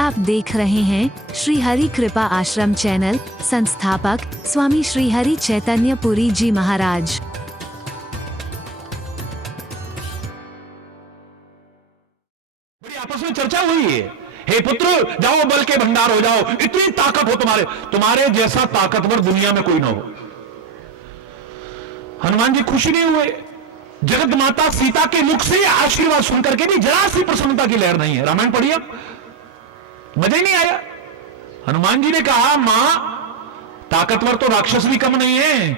आप देख रहे हैं श्री हरि कृपा आश्रम चैनल। संस्थापक स्वामी श्री हरि चैतन्य पुरी जी महाराज। बड़ी आपस में चर्चा हुई है, हे पुत्र जाओ बल के भंडार हो जाओ, इतनी ताकत हो तुम्हारे जैसा ताकतवर दुनिया में कोई ना हो। हनुमान जी खुशी नहीं हुए। जगत माता सीता के मुख से आशीर्वाद सुनकर के भी जरा सी प्रसन्नता की लहर नहीं है। रामायण पढ़िए, मजा ही नहीं आया। हनुमान जी ने कहा, मां ताकतवर तो राक्षस भी कम नहीं है,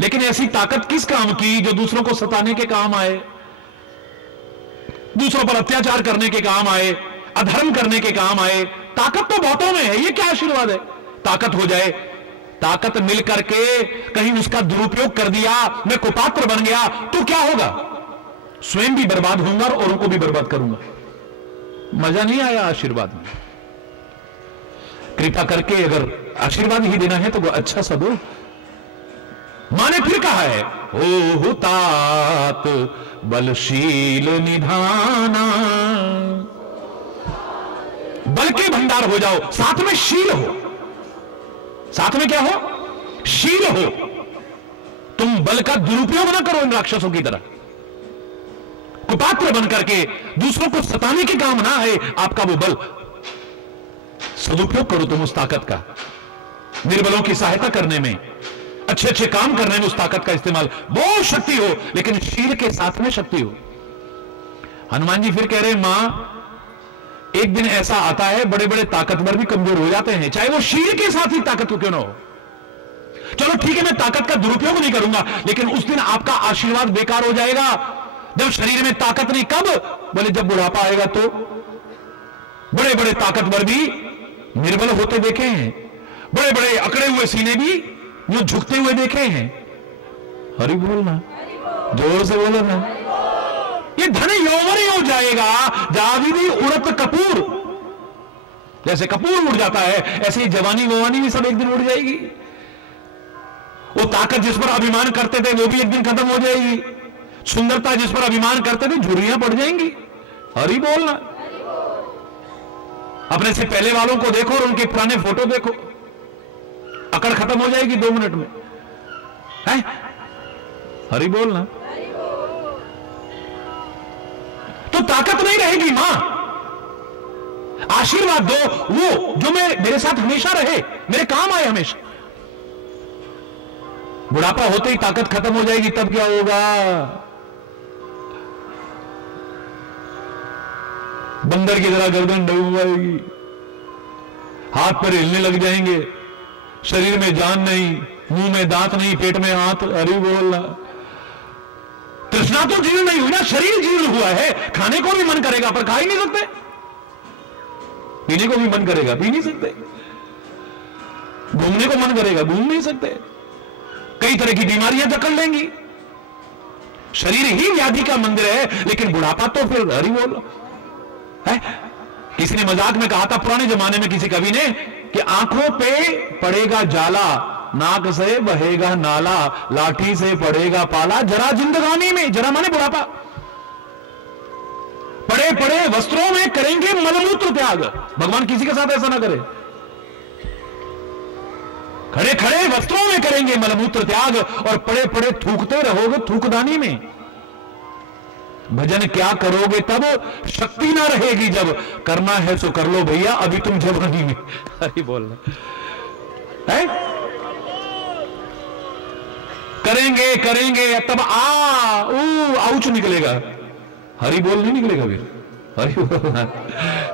लेकिन ऐसी ताकत किस काम की जो दूसरों को सताने के काम आए, दूसरों पर अत्याचार करने के काम आए, अधर्म करने के काम आए। ताकत तो बहुतों में है, ये क्या आशीर्वाद है। ताकत हो जाए, ताकत मिल करके कहीं उसका दुरुपयोग कर दिया, मैं कुपात्र बन गया तो क्या होगा। स्वयं भी बर्बाद होऊंगा और औरों को भी बर्बाद करूंगा। मजा नहीं आया आशीर्वाद में। कृपा करके अगर आशीर्वाद ही देना है तो वो अच्छा सा दो। मां ने फिर कहा है, हो तात बलशील निधाना, बल के भंडार हो जाओ, साथ में शील हो। साथ में क्या हो? शील हो। तुम बल का दुरुपयोग ना करो इन राक्षसों की तरह। कुपात्र बनकर के दूसरों को सताने के काम ना है आपका वो बल। सदुपयोग करो तुम उस ताकत का, निर्बलों की सहायता करने में, अच्छे अच्छे काम करने में उस ताकत का इस्तेमाल। बहुत शक्ति हो, लेकिन शील के साथ में शक्ति हो। हनुमान जी फिर कह रहे, मां एक दिन ऐसा आता है बड़े बड़े ताकतवर भी कमजोर हो जाते हैं, चाहे वो शील के साथ ही ताकत क्यों ना हो। चलो ठीक है, मैं ताकत का दुरुपयोग नहीं करूंगा, लेकिन उस दिन आपका आशीर्वाद बेकार हो जाएगा जब शरीर में ताकत नहीं। कब? बोले जब बुढ़ापा आएगा तो। बड़े बड़े ताकतवर भी निर्बल होते देखे हैं, बड़े बड़े अकड़े हुए सीने भी यूं झुकते हुए देखे हैं। हरि बोलना, जोर से बोलो ना। ये धन यौवन ही हो जाएगा, जाविदी उड़त कपूर। जैसे कपूर उड़ जाता है, ऐसे ही जवानी ववानी भी सब एक दिन उड़ जाएगी। वो ताकत जिस पर अभिमान करते थे वो भी एक दिन खत्म हो जाएगी। सुंदरता जिस पर अभिमान करते थे झुर्रियां पड़ जाएंगी। हरि बोलना। अपने से पहले वालों को देखो और उनके पुराने फोटो देखो, अकड़ खत्म हो जाएगी 2 मिनट में। है? हरि बोलना। तो ताकत नहीं रहेगी। मां आशीर्वाद दो, वो जो मेरे साथ हमेशा रहे, मेरे काम आए हमेशा। बुढ़ापा होते ही ताकत खत्म हो जाएगी, तब क्या होगा? बंदर की तरह गर्दन डूबाएगी, हाथ पर हिलने लग जाएंगे, शरीर में जान नहीं, मुंह में दांत नहीं, पेट में हाथ। अरे बोलना। तृष्णा तो जीर्ण नहीं हुई ना, शरीर जीर्ण हुआ है। खाने को भी मन करेगा पर खा ही नहीं सकते, पीने को भी मन करेगा पी नहीं सकते, घूमने को मन करेगा घूम नहीं सकते। कई तरह की बीमारियां जकड़ लेंगी। शरीर ही व्याधि का मंदिर है, लेकिन बुढ़ापा तो फिर हरि बोल है। किसी ने मजाक में कहा था पुराने जमाने में किसी कवि ने कि आंखों पे पड़ेगा जाला, नाक से बहेगा नाला, लाठी से पड़ेगा पाला, जरा जिंदगानी में। जरा माने बुढ़ापा। पड़े पड़े वस्त्रों में करेंगे मलमूत्र त्याग। भगवान किसी के साथ ऐसा ना करे। खड़े खड़े वस्त्रों में करेंगे मलमूत्र त्याग, और पड़े पड़े थूकते रहोगे थूकदानी में। भजन क्या करोगे तब, शक्ति ना रहेगी जब। करना है सो कर लो भैया, अभी तुम जवानी में। अरे बोलना है, करेंगे करेंगे तब आउच निकलेगा। हरि बोल नहीं निकलेगा फिर। हरि बोलना,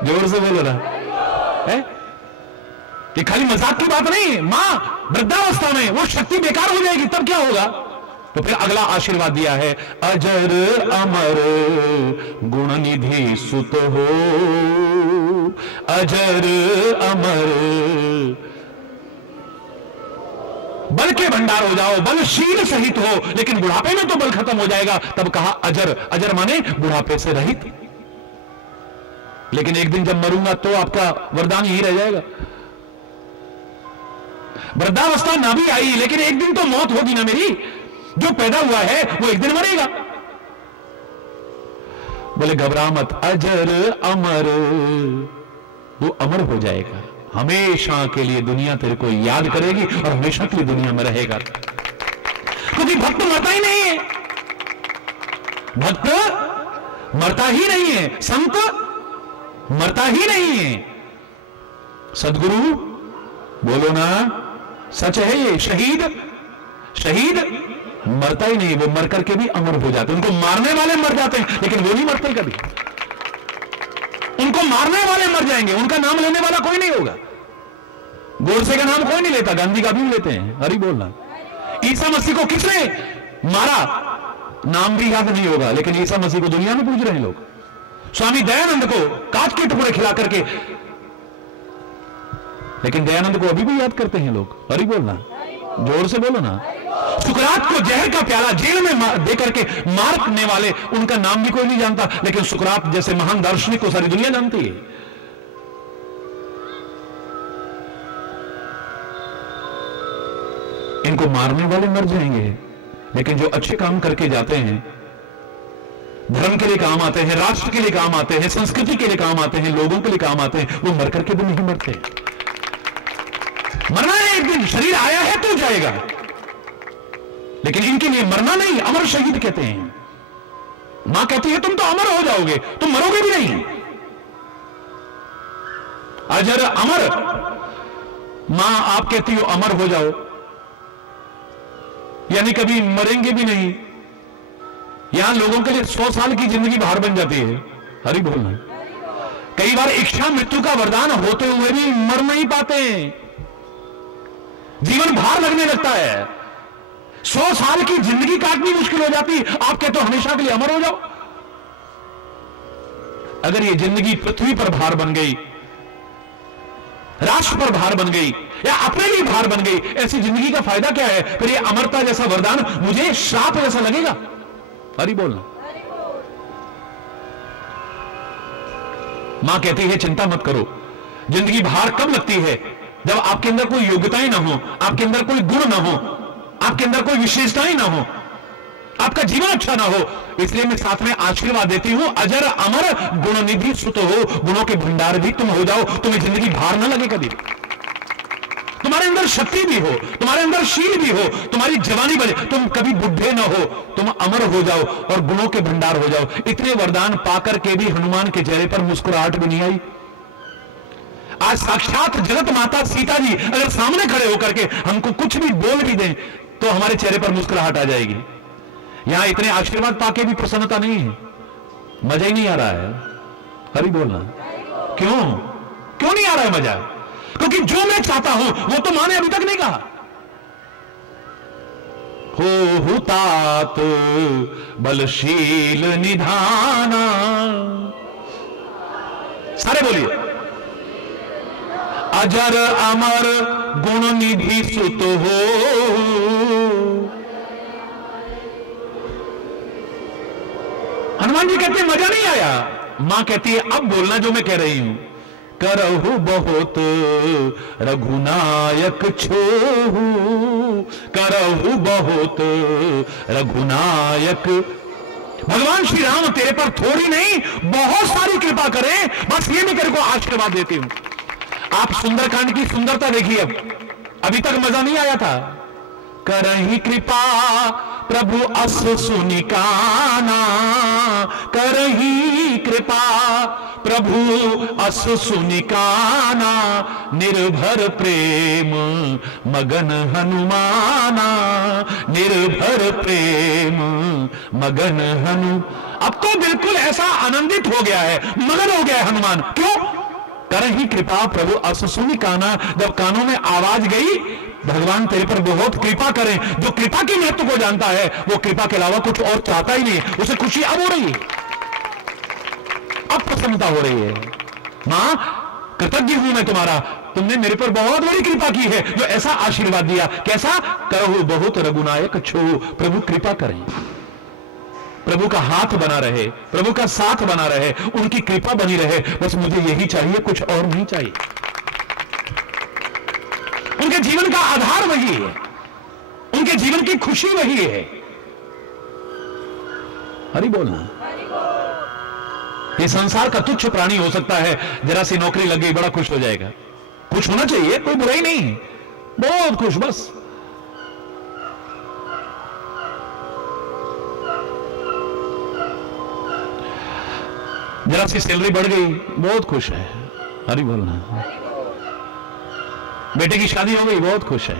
जोर से बोलो ना। है ये खाली मजाक की बात नहीं है। मां वृद्धावस्था में वो शक्ति बेकार हो जाएगी, तब क्या होगा? तो फिर अगला आशीर्वाद दिया है, अजर अमर गुण निधि सुत हो, अजर अमर बल के भंडार हो जाओ, बलशील सहित हो। लेकिन बुढ़ापे में तो बल खत्म हो जाएगा, तब कहा अजर। अजर माने बुढ़ापे से रहित। लेकिन एक दिन जब मरूंगा तो आपका वरदान यही रह जाएगा। वृद्धावस्था ना भी आई, लेकिन एक दिन तो मौत होगी ना मेरी। जो पैदा हुआ है वो एक दिन मरेगा। बोले घबरा मत, अजर अमर वो अमर हो जाएगा, हमेशा के लिए दुनिया तेरे को याद करेगी और हमेशा के लिए दुनिया में रहेगा। क्योंकि भक्त मरता ही नहीं है, भक्त मरता ही नहीं है, संत मरता ही नहीं है। सदगुरु बोलो ना, सच है ये। शहीद मरता ही नहीं, वो मर करके भी अमर हो जाते। उनको मारने वाले मर जाते हैं लेकिन वो नहीं मरते कभी। उनको मारने वाले मर जाएंगे, उनका नाम लेने वाला कोई नहीं होगा। गोडसे का नाम कोई नहीं लेता, गांधी का भी लेते हैं। हरि बोलना। ईसा मसीह को किसने मारा नाम भी याद नहीं होगा, लेकिन ईसा मसीह को दुनिया में पूज रहे हैं लोग। स्वामी दयानंद को कांच के टुकड़े खिला करके, लेकिन दयानंद को अभी भी याद करते हैं लोग। हरि बोलना, जोर से बोलो ना। सुकरात को जहर का प्याला जेल में दे करके मारने वाले, उनका नाम भी कोई नहीं जानता, लेकिन सुकरात जैसे महान दार्शनिक को सारी दुनिया जानती है। इनको मारने वाले मर जाएंगे, लेकिन जो अच्छे काम करके जाते हैं, धर्म के लिए काम आते हैं, राष्ट्र के लिए काम आते हैं, संस्कृति के लिए काम आते हैं, लोगों के लिए काम आते हैं, वो मर करके भी नहीं मरते। मरना है एक दिन, शरीर आया है तो जाएगा, लेकिन इनके लिए मरना नहीं, अमर शहीद कहते हैं। मां कहती है तुम तो अमर हो जाओगे, तुम मरोगे भी नहीं। अजर अमर, मां आप कहती हो अमर हो जाओ, यानी कभी मरेंगे भी नहीं। यहां लोगों के लिए 100 साल की जिंदगी भार बन जाती है। हरि बोलना। कई बार इच्छा मृत्यु का वरदान होते हुए भी मर नहीं पाते, जीवन भार लगने लगता है। 100 साल की जिंदगी काटनी मुश्किल हो जाती, आप कहते हो हमेशा के लिए अमर हो जाओ। अगर ये जिंदगी पृथ्वी पर भार बन गई, राष्ट्र पर भार बन गई, या अपने लिए भार बन गई, ऐसी जिंदगी का फायदा क्या है? फिर ये अमरता जैसा वरदान मुझे श्राप जैसा लगेगा। हरि बोलना। मां कहती है चिंता मत करो। जिंदगी भार कब लगती है? जब आपके अंदर कोई योग्यताएं ना हो, आपके अंदर कोई गुण ना हो, आपके अंदर कोई विशेषताएं ना हो, आपका जीवन अच्छा ना हो। इसलिए मैं साथ में आशीर्वाद देती हूं, अजर अमर गुणनिधि सुत हो, गुणों के भंडार भी तुम हो जाओ, तुम्हें जिंदगी भार ना लगे कभी। तुम्हारे अंदर शक्ति भी हो, तुम्हारे अंदर शील भी हो, तुम्हारी जवानी बने, तुम कभी बुढ़े ना हो, तुम अमर हो जाओ और गुणों के भंडार हो जाओ। इतने वरदान पाकर के भी हनुमान के चेहरे पर मुस्कुराहट भी नहीं आई। आज साक्षात जगत माता सीता जी अगर सामने खड़े होकर के हमको कुछ भी बोल भी दें तो हमारे चेहरे पर मुस्कुराहट आ जाएगी। यहां इतने आशीर्वाद पाके भी प्रसन्नता नहीं है, मजा ही नहीं आ रहा है। हरि बोलना। क्यों नहीं आ रहा है मजा? क्योंकि जो मैं चाहता हूं वो तो मां ने अभी तक नहीं कहा। हो तात बलशील निधाना, सारे बोलिए। अजर अमर गुण निधि सुत हो, हनुमान जी कहते हैं मजा नहीं आया। मां कहती है अब बोलना जो मैं कह रही हूं। करहु बहुत रघुनायक छोहू, करहु बहुत रघुनायक। भगवान श्री राम तेरे पर थोड़ी नहीं बहुत सारी कृपा करें, बस ये मैं तेरे को आशीर्वाद देती हूं। आप सुंदरकांड की सुंदरता देखिए। अभी तक मजा नहीं आया था। करही कृपा प्रभु अस सुनिकाना, करही कृपा प्रभु अस सुनिकाना, निर्भर प्रेम मगन हनुमाना, निर्भर प्रेम मगन हनु। अब तो बिल्कुल ऐसा आनंदित हो गया है, मगन हो गया है हनुमान। क्यों? करही कृपा प्रभु अस सुनिकाना। जब कानों में आवाज गई भगवान तेरे पर बहुत कृपा करें, जो कृपा की महत्व को जानता है वो कृपा के अलावा कुछ और चाहता ही नहीं, उसे खुशी अब हो रही है, अब प्रसन्नता हो रही है। मां कृतज्ञ हूं मैं तुम्हारा, तुमने मेरे पर बहुत बड़ी कृपा की है, जो ऐसा आशीर्वाद दिया। कैसा? करहु बहुत रघुनायक छो, प्रभु कृपा करें, प्रभु का हाथ बना रहे, प्रभु का साथ बना रहे, उनकी कृपा बनी रहे, बस मुझे यही चाहिए, कुछ और नहीं चाहिए। उनके जीवन का आधार वही है, उनके जीवन की खुशी वही है। हरि बोलना। ये संसार का तुच्छ प्राणी हो सकता है, जरा सी नौकरी लग गई बड़ा खुश हो जाएगा। खुश होना चाहिए, कोई बुराई नहीं है, बहुत खुश बस। जरा सी सैलरी बढ़ गई बहुत खुश है, हरी बोलना। बेटे की शादी हो गई बहुत खुश है।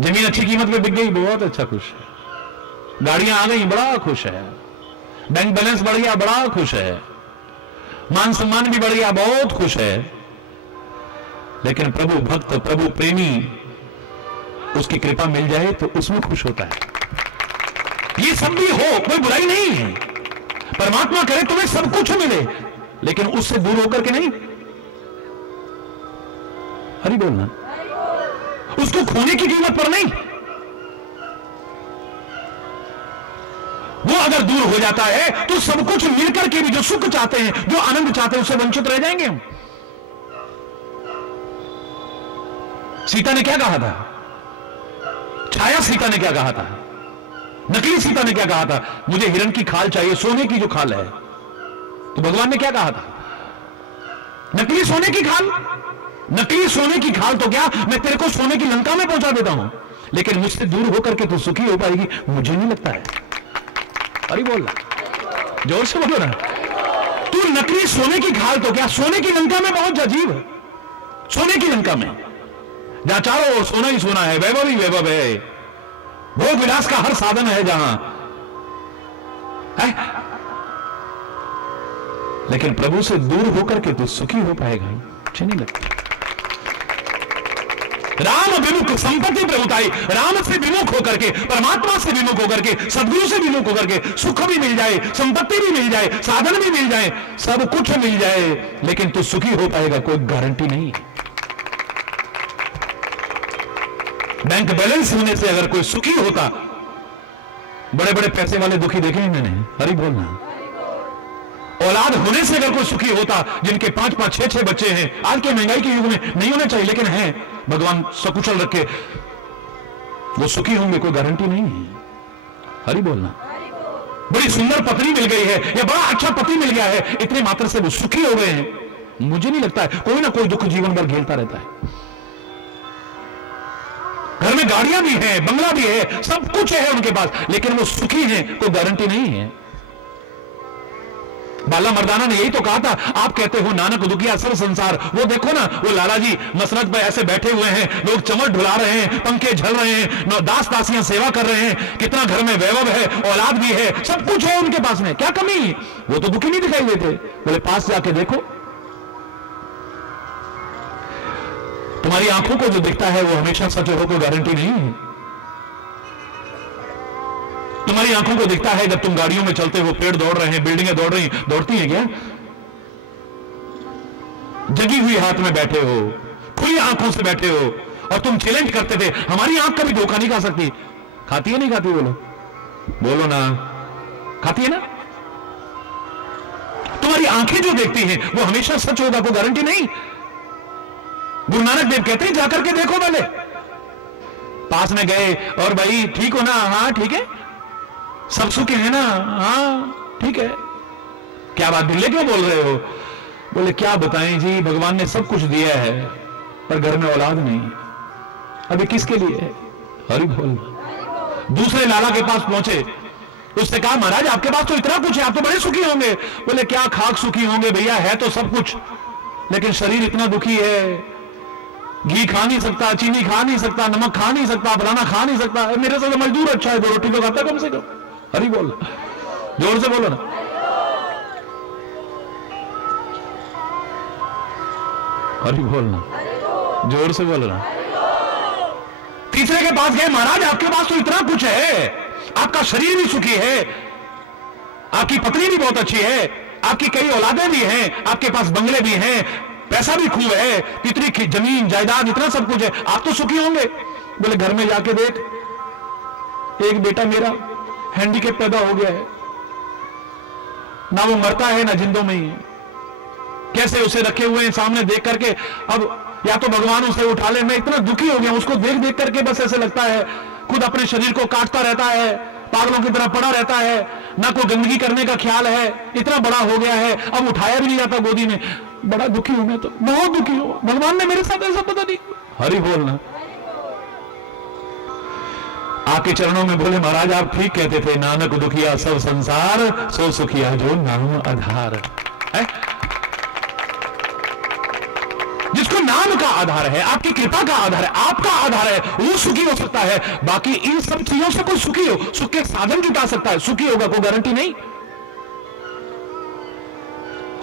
जमीन अच्छी कीमत पे बिक गई बहुत अच्छा खुश है। गाड़ियां आ गई बड़ा खुश है। बैंक बैलेंस बढ़ गया बड़ा खुश है। मान सम्मान भी बढ़ गया बहुत खुश है। लेकिन प्रभु भक्त, प्रभु प्रेमी, उसकी कृपा मिल जाए तो उसमें खुश होता है। ये सब भी हो, कोई बुराई नहीं है। परमात्मा करे तुम्हें सब कुछ मिले, लेकिन उससे दूर होकर के नहीं। हरि बोलना। उसको खोने की कीमत पर नहीं। वो अगर दूर हो जाता है तो सब कुछ मिलकर के भी जो सुख चाहते हैं, जो आनंद चाहते हैं, उससे वंचित रह जाएंगे हम। सीता ने क्या कहा था? छाया सीता ने क्या कहा था? नकली सीता ने क्या कहा था? मुझे हिरण की खाल चाहिए, सोने की जो खाल है। तो भगवान ने क्या कहा था? नकली सोने की खाल, नकली सोने की खाल तो क्या, मैं तेरे को सोने की लंका में पहुंचा देता हूं, लेकिन मुझसे दूर होकर के तू सुखी हो पाएगी मुझे नहीं लगता है। अरे बोल रहा, जोर से बोलो ना। तू नकली सोने की खाल तो क्या, सोने की लंका में पहुंच जा जीव। सोने की लंका में जहां चारों ओर सोना ही सोना है, वैभव ही वैभव है, भोग विलास का हर साधन है जहां है। लेकिन प्रभु से दूर होकर के तू सुखी हो पाएगा अच्छी नहीं लगती। राम विमुख संपत्ति प्रभुताई, राम से विमुख होकर के, परमात्मा से विमुख होकर के, सदगुरु से विमुख होकर के सुख भी मिल जाए, संपत्ति भी मिल जाए, साधन भी मिल जाए, सब कुछ मिल जाए, लेकिन तू सुखी हो पाएगा कोई गारंटी नहीं। बैंक बैलेंस होने से अगर कोई सुखी होता, बड़े बड़े पैसे वाले दुखी देखे हैं मैंने, हरि बोलना। औलाद होने से अगर कोई सुखी होता, जिनके 5-5, 6-6 बच्चे हैं, आज के महंगाई के युग में नहीं होने चाहिए लेकिन हैं, भगवान सकुशल रखे, वो सुखी होंगे कोई गारंटी नहीं है। हरि बोलना। बड़ी सुंदर पत्नी मिल गई है या बड़ा अच्छा पति मिल गया है, इतने मात्र से वो सुखी हो गए हैं, मुझे नहीं लगता है। कोई ना कोई दुख जीवन भर झेलता रहता है। घर में गाड़ियां भी हैं, बंगला भी है, सब कुछ है उनके पास, लेकिन वो सुखी हैं कोई गारंटी नहीं है। बाला मर्दाना ने यही तो कहा था, आप कहते हो नानक दुखिया सब संसार, वो देखो ना, वो लाला जी मसरत पे ऐसे बैठे हुए हैं, लोग चमट ढुला रहे हैं, पंखे झल रहे हैं, दास दासियां सेवा कर रहे हैं, कितना घर में वैभव है, औलाद भी है, सब कुछ है उनके पास में, क्या कमी? वो तो दुखी नहीं दिखाई देते। बोले पास जाके देखो, तुम्हारी आंखों को जो दिखता है वो हमेशा सच हो कोई गारंटी नहीं है। तुम्हारी आंखों को दिखता है जब तुम गाड़ियों में चलते हो, पेड़ दौड़ रहे हैं, बिल्डिंगें दौड़ रही, दौड़ती हैं क्या? जगी हुई हाथ में बैठे हो, खुली आंखों से बैठे हो, और तुम चैलेंज करते थे हमारी आंख कभी धोखा नहीं खा सकती। खाती है नहीं खाती? बोलो बोलो ना, खाती है ना? तुम्हारी आंखें जो देखती हैं वो हमेशा सच होगा कोई गारंटी नहीं। गुरु नानक देव कहते हैं जाकर के देखो, पहले पास में गए और भाई ठीक हो ना? हाँ ठीक है। सब सुख है ना? हाँ ठीक है। क्या बात ढिल्ले क्यों बोल रहे हो? बोले क्या बताएं जी, भगवान ने सब कुछ दिया है पर घर में औलाद नहीं, अभी किसके लिए? हरि बोल। दूसरे लाला के पास पहुंचे, उसने कहा महाराज आपके पास तो इतना कुछ है, आप तो बड़े सुखी होंगे। बोले क्या खाक सुखी होंगे भैया, है तो सब कुछ, लेकिन शरीर इतना दुखी है, घी खा नहीं सकता, चीनी खा नहीं सकता, नमक खा नहीं सकता, फलाना खा नहीं सकता। मेरे से तो मजदूर अच्छा है, 2 रोटी तो खाता कम से कम। हरि बोल, जोर से बोलो ना। हरि बोलना, जोर से बोलो ना। तीसरे के पास गए, महाराज आपके पास तो इतना कुछ है, आपका शरीर भी सुखी है, आपकी पत्नी भी बहुत अच्छी है, आपकी कई औलादें भी हैं, आपके पास बंगले भी हैं, पैसा भी खूब है, इतनी जमीन जायदाद, इतना सब कुछ है, आप तो सुखी होंगे। बोले घर में जाके देख, एक बेटा मेरा हैंडीकैप पैदा हो गया है, ना वो मरता है ना जिंदों में ही है। कैसे उसे रखे हुए हैं सामने देख करके, अब या तो भगवान उसे उठा ले। मैं इतना दुखी हो गया उसको देख देख करके, बस ऐसे लगता है खुद अपने शरीर को काटता रहता है, पागलों की तरह पड़ा रहता है, ना कोई गंदगी करने का ख्याल है, इतना बड़ा हो गया है, अब उठाया भी नहीं जाता गोदी में। बड़ा दुखी हूं मैं तो, बहुत दुखी हूं, भगवान ने मेरे साथ ऐसा पता नहीं। हरि बोलना। आके चरणों में बोले महाराज आप ठीक कहते थे, नानक दुखिया सब संसार, सो सुखिया जो नाम आधार है। जिसको नाम का आधार है, आपकी कृपा का आधार है, आपका आधार है, वो सुखी हो सकता है। बाकी इन सब चीजों से कोई सुखी हो, सुख के साधन जुटा सकता है, सुखी होगा कोई गारंटी नहीं।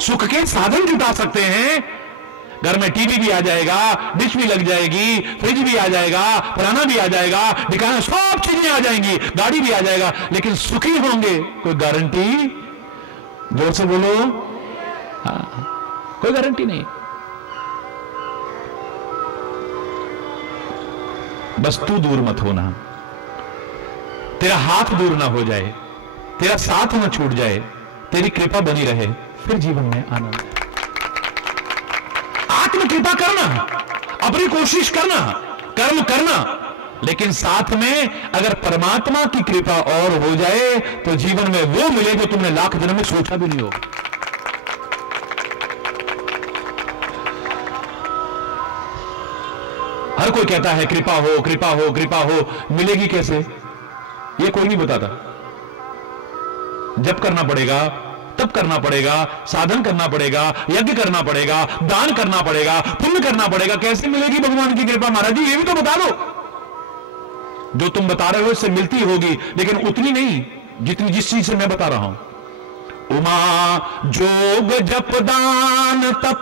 सुख के साधन जुटा सकते हैं, घर में टीवी भी आ जाएगा, डिश भी लग जाएगी, फ्रिज भी आ जाएगा, पुराना भी आ जाएगा, दिखाना सब चीजें आ जाएंगी, गाड़ी भी आ जाएगा, लेकिन सुखी होंगे कोई गारंटी? जोर से बोलो। हाँ, कोई गारंटी नहीं। बस तू दूर मत होना, तेरा हाथ दूर ना हो जाए, तेरा साथ ना छूट जाए, तेरी कृपा बनी रहे, फिर जीवन में आनंद। आत्म कृपा करना, अपनी कोशिश करना, कर्म करना, लेकिन साथ में अगर परमात्मा की कृपा और हो जाए तो जीवन में वो मिले जो तुमने लाख जन्म में सोचा भी नहीं हो। हर कोई कहता है कृपा हो, कृपा हो, कृपा हो, मिलेगी कैसे ये कोई नहीं बताता। जब करना पड़ेगा तब करना पड़ेगा, साधन करना पड़ेगा, यज्ञ करना पड़ेगा, दान करना पड़ेगा, पुण्य करना पड़ेगा। कैसे मिलेगी भगवान की कृपा? महाराज जी ये भी तो बता दो। जो तुम बता रहे हो इससे मिलती होगी, लेकिन उतनी नहीं जितनी जिस चीज से मैं बता रहा हूं। उमा जोग जप दान तप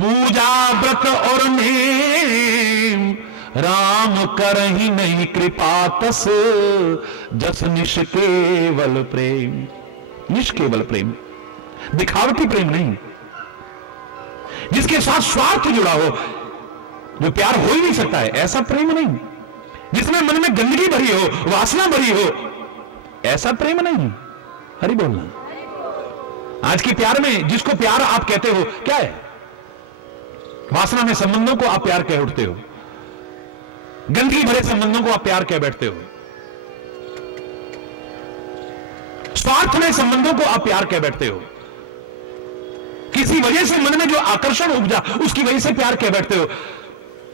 पूजा व्रत और नेम, राम करहि नहीं कृपा तस, जस निष्केवल प्रेम। निष्केवल प्रेम, दिखावटी प्रेम नहीं, जिसके साथ स्वार्थ जुड़ा हो, जो प्यार हो ही नहीं सकता है, ऐसा प्रेम नहीं। जिसमें मन में गंदगी भरी हो, वासना भरी हो, ऐसा प्रेम नहीं। हरि बोलना। आज के प्यार में जिसको प्यार आप कहते हो क्या है? वासना में संबंधों को आप प्यार कह उठते हो, गंदगी भरे संबंधों को आप प्यार कह बैठते हो, स्वार्थ में संबंधों को आप प्यार कह बैठते हो, किसी वजह से मन में जो आकर्षण उपजा उसकी वजह से प्यार कह बैठते हो।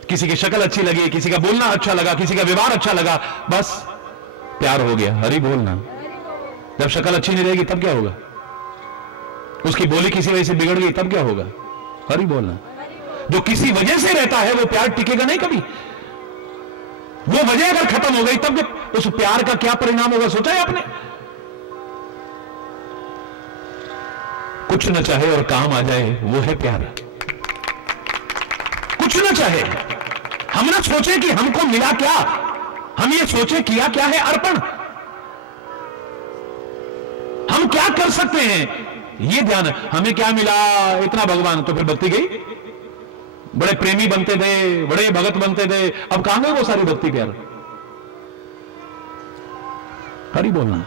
किसी की शक्ल अच्छी लगी, किसी का बोलना अच्छा लगा, किसी का व्यवहार अच्छा लगा, बस प्यार हो गया। हरि बोलना। जब शक्ल अच्छी नहीं रहेगी तब क्या होगा? उसकी बोली किसी वजह से बिगड़ गई तब क्या होगा? हरि बोलना। जो किसी वजह से रहता है वो प्यार टिकेगा नहीं कभी। वो वजह अगर खत्म हो गई तब उस प्यार का क्या परिणाम होगा, सोचा है आपने? कुछ न चाहे और काम आ जाए वो है प्यार। कुछ न चाहे, हम ना सोचे कि हमको मिला क्या, हम ये सोचे किया क्या है अर्पण। हम क्या कर सकते हैं ये ध्यान। हमें क्या मिला, इतना भगवान, तो फिर भक्ति गई। बड़े प्रेमी बनते थे, बड़े भगत बनते थे, अब कहां गए वो सारी भक्ति प्यार? हरि बोलना,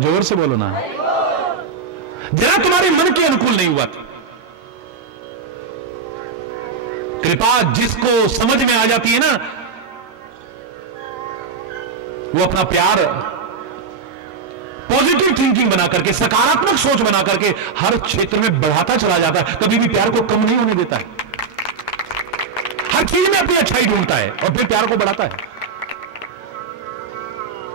जोर से बोलो ना। जरा तुम्हारे मन के अनुकूल नहीं हुआ। कृपा जिसको समझ में आ जाती है ना, वो अपना प्यार पॉजिटिव थिंकिंग बना करके, सकारात्मक सोच बना करके हर क्षेत्र में बढ़ाता चला जाता है। कभी भी प्यार को कम नहीं होने देता है। हर चीज में अपनी अच्छाई ढूंढता है और फिर प्यार को बढ़ाता है।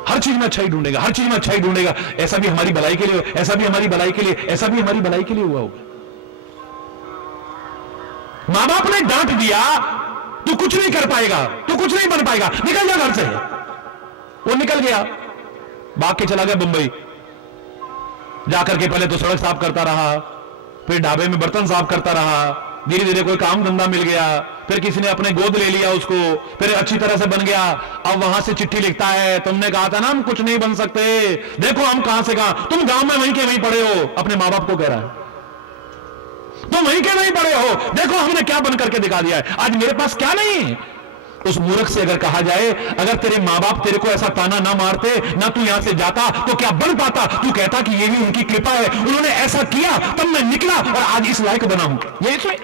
हर चीज में अच्छाई ढूंढेगा, हर चीज में अच्छाई ढूंढेगा। ऐसा भी हमारी भलाई के लिए, ऐसा भी हमारी भलाई के लिए, ऐसा भी हमारी भलाई के लिए हुआ होगा। मां बाप ने डांट दिया, तू कुछ नहीं कर पाएगा, तू कुछ नहीं बन पाएगा, निकल जा घर से। वो निकल गया, भाग के चला गया मुंबई। जाकर के पहले तो सड़क साफ करता रहा, फिर ढाबे में बर्तन साफ करता रहा, धीरे धीरे कोई काम धंधा मिल गया, फिर किसी ने अपने गोद ले लिया उसको, फिर अच्छी तरह से बन गया। अब वहां से चिट्ठी लिखता है, तुमने कहा था ना हम कुछ नहीं बन सकते, देखो हम कहां से कहां, तुम गांव में वहीं के वहीं पड़े हो। अपने मां बाप को कह रहा है, तुम वहीं के वहीं पड़े हो, देखो हमने क्या बन करके दिखा दिया है, आज मेरे पास क्या नहीं है। उस मूर्ख से अगर कहा जाए, अगर तेरे मां बाप तेरे को ऐसा ताना ना मारते, ना तू यहां से जाता, तो क्या बन पाता? तू कहता कि ये भी उनकी कृपा है, उन्होंने ऐसा किया तब मैं निकला और आज इस लायक बना हूं। ये इसमें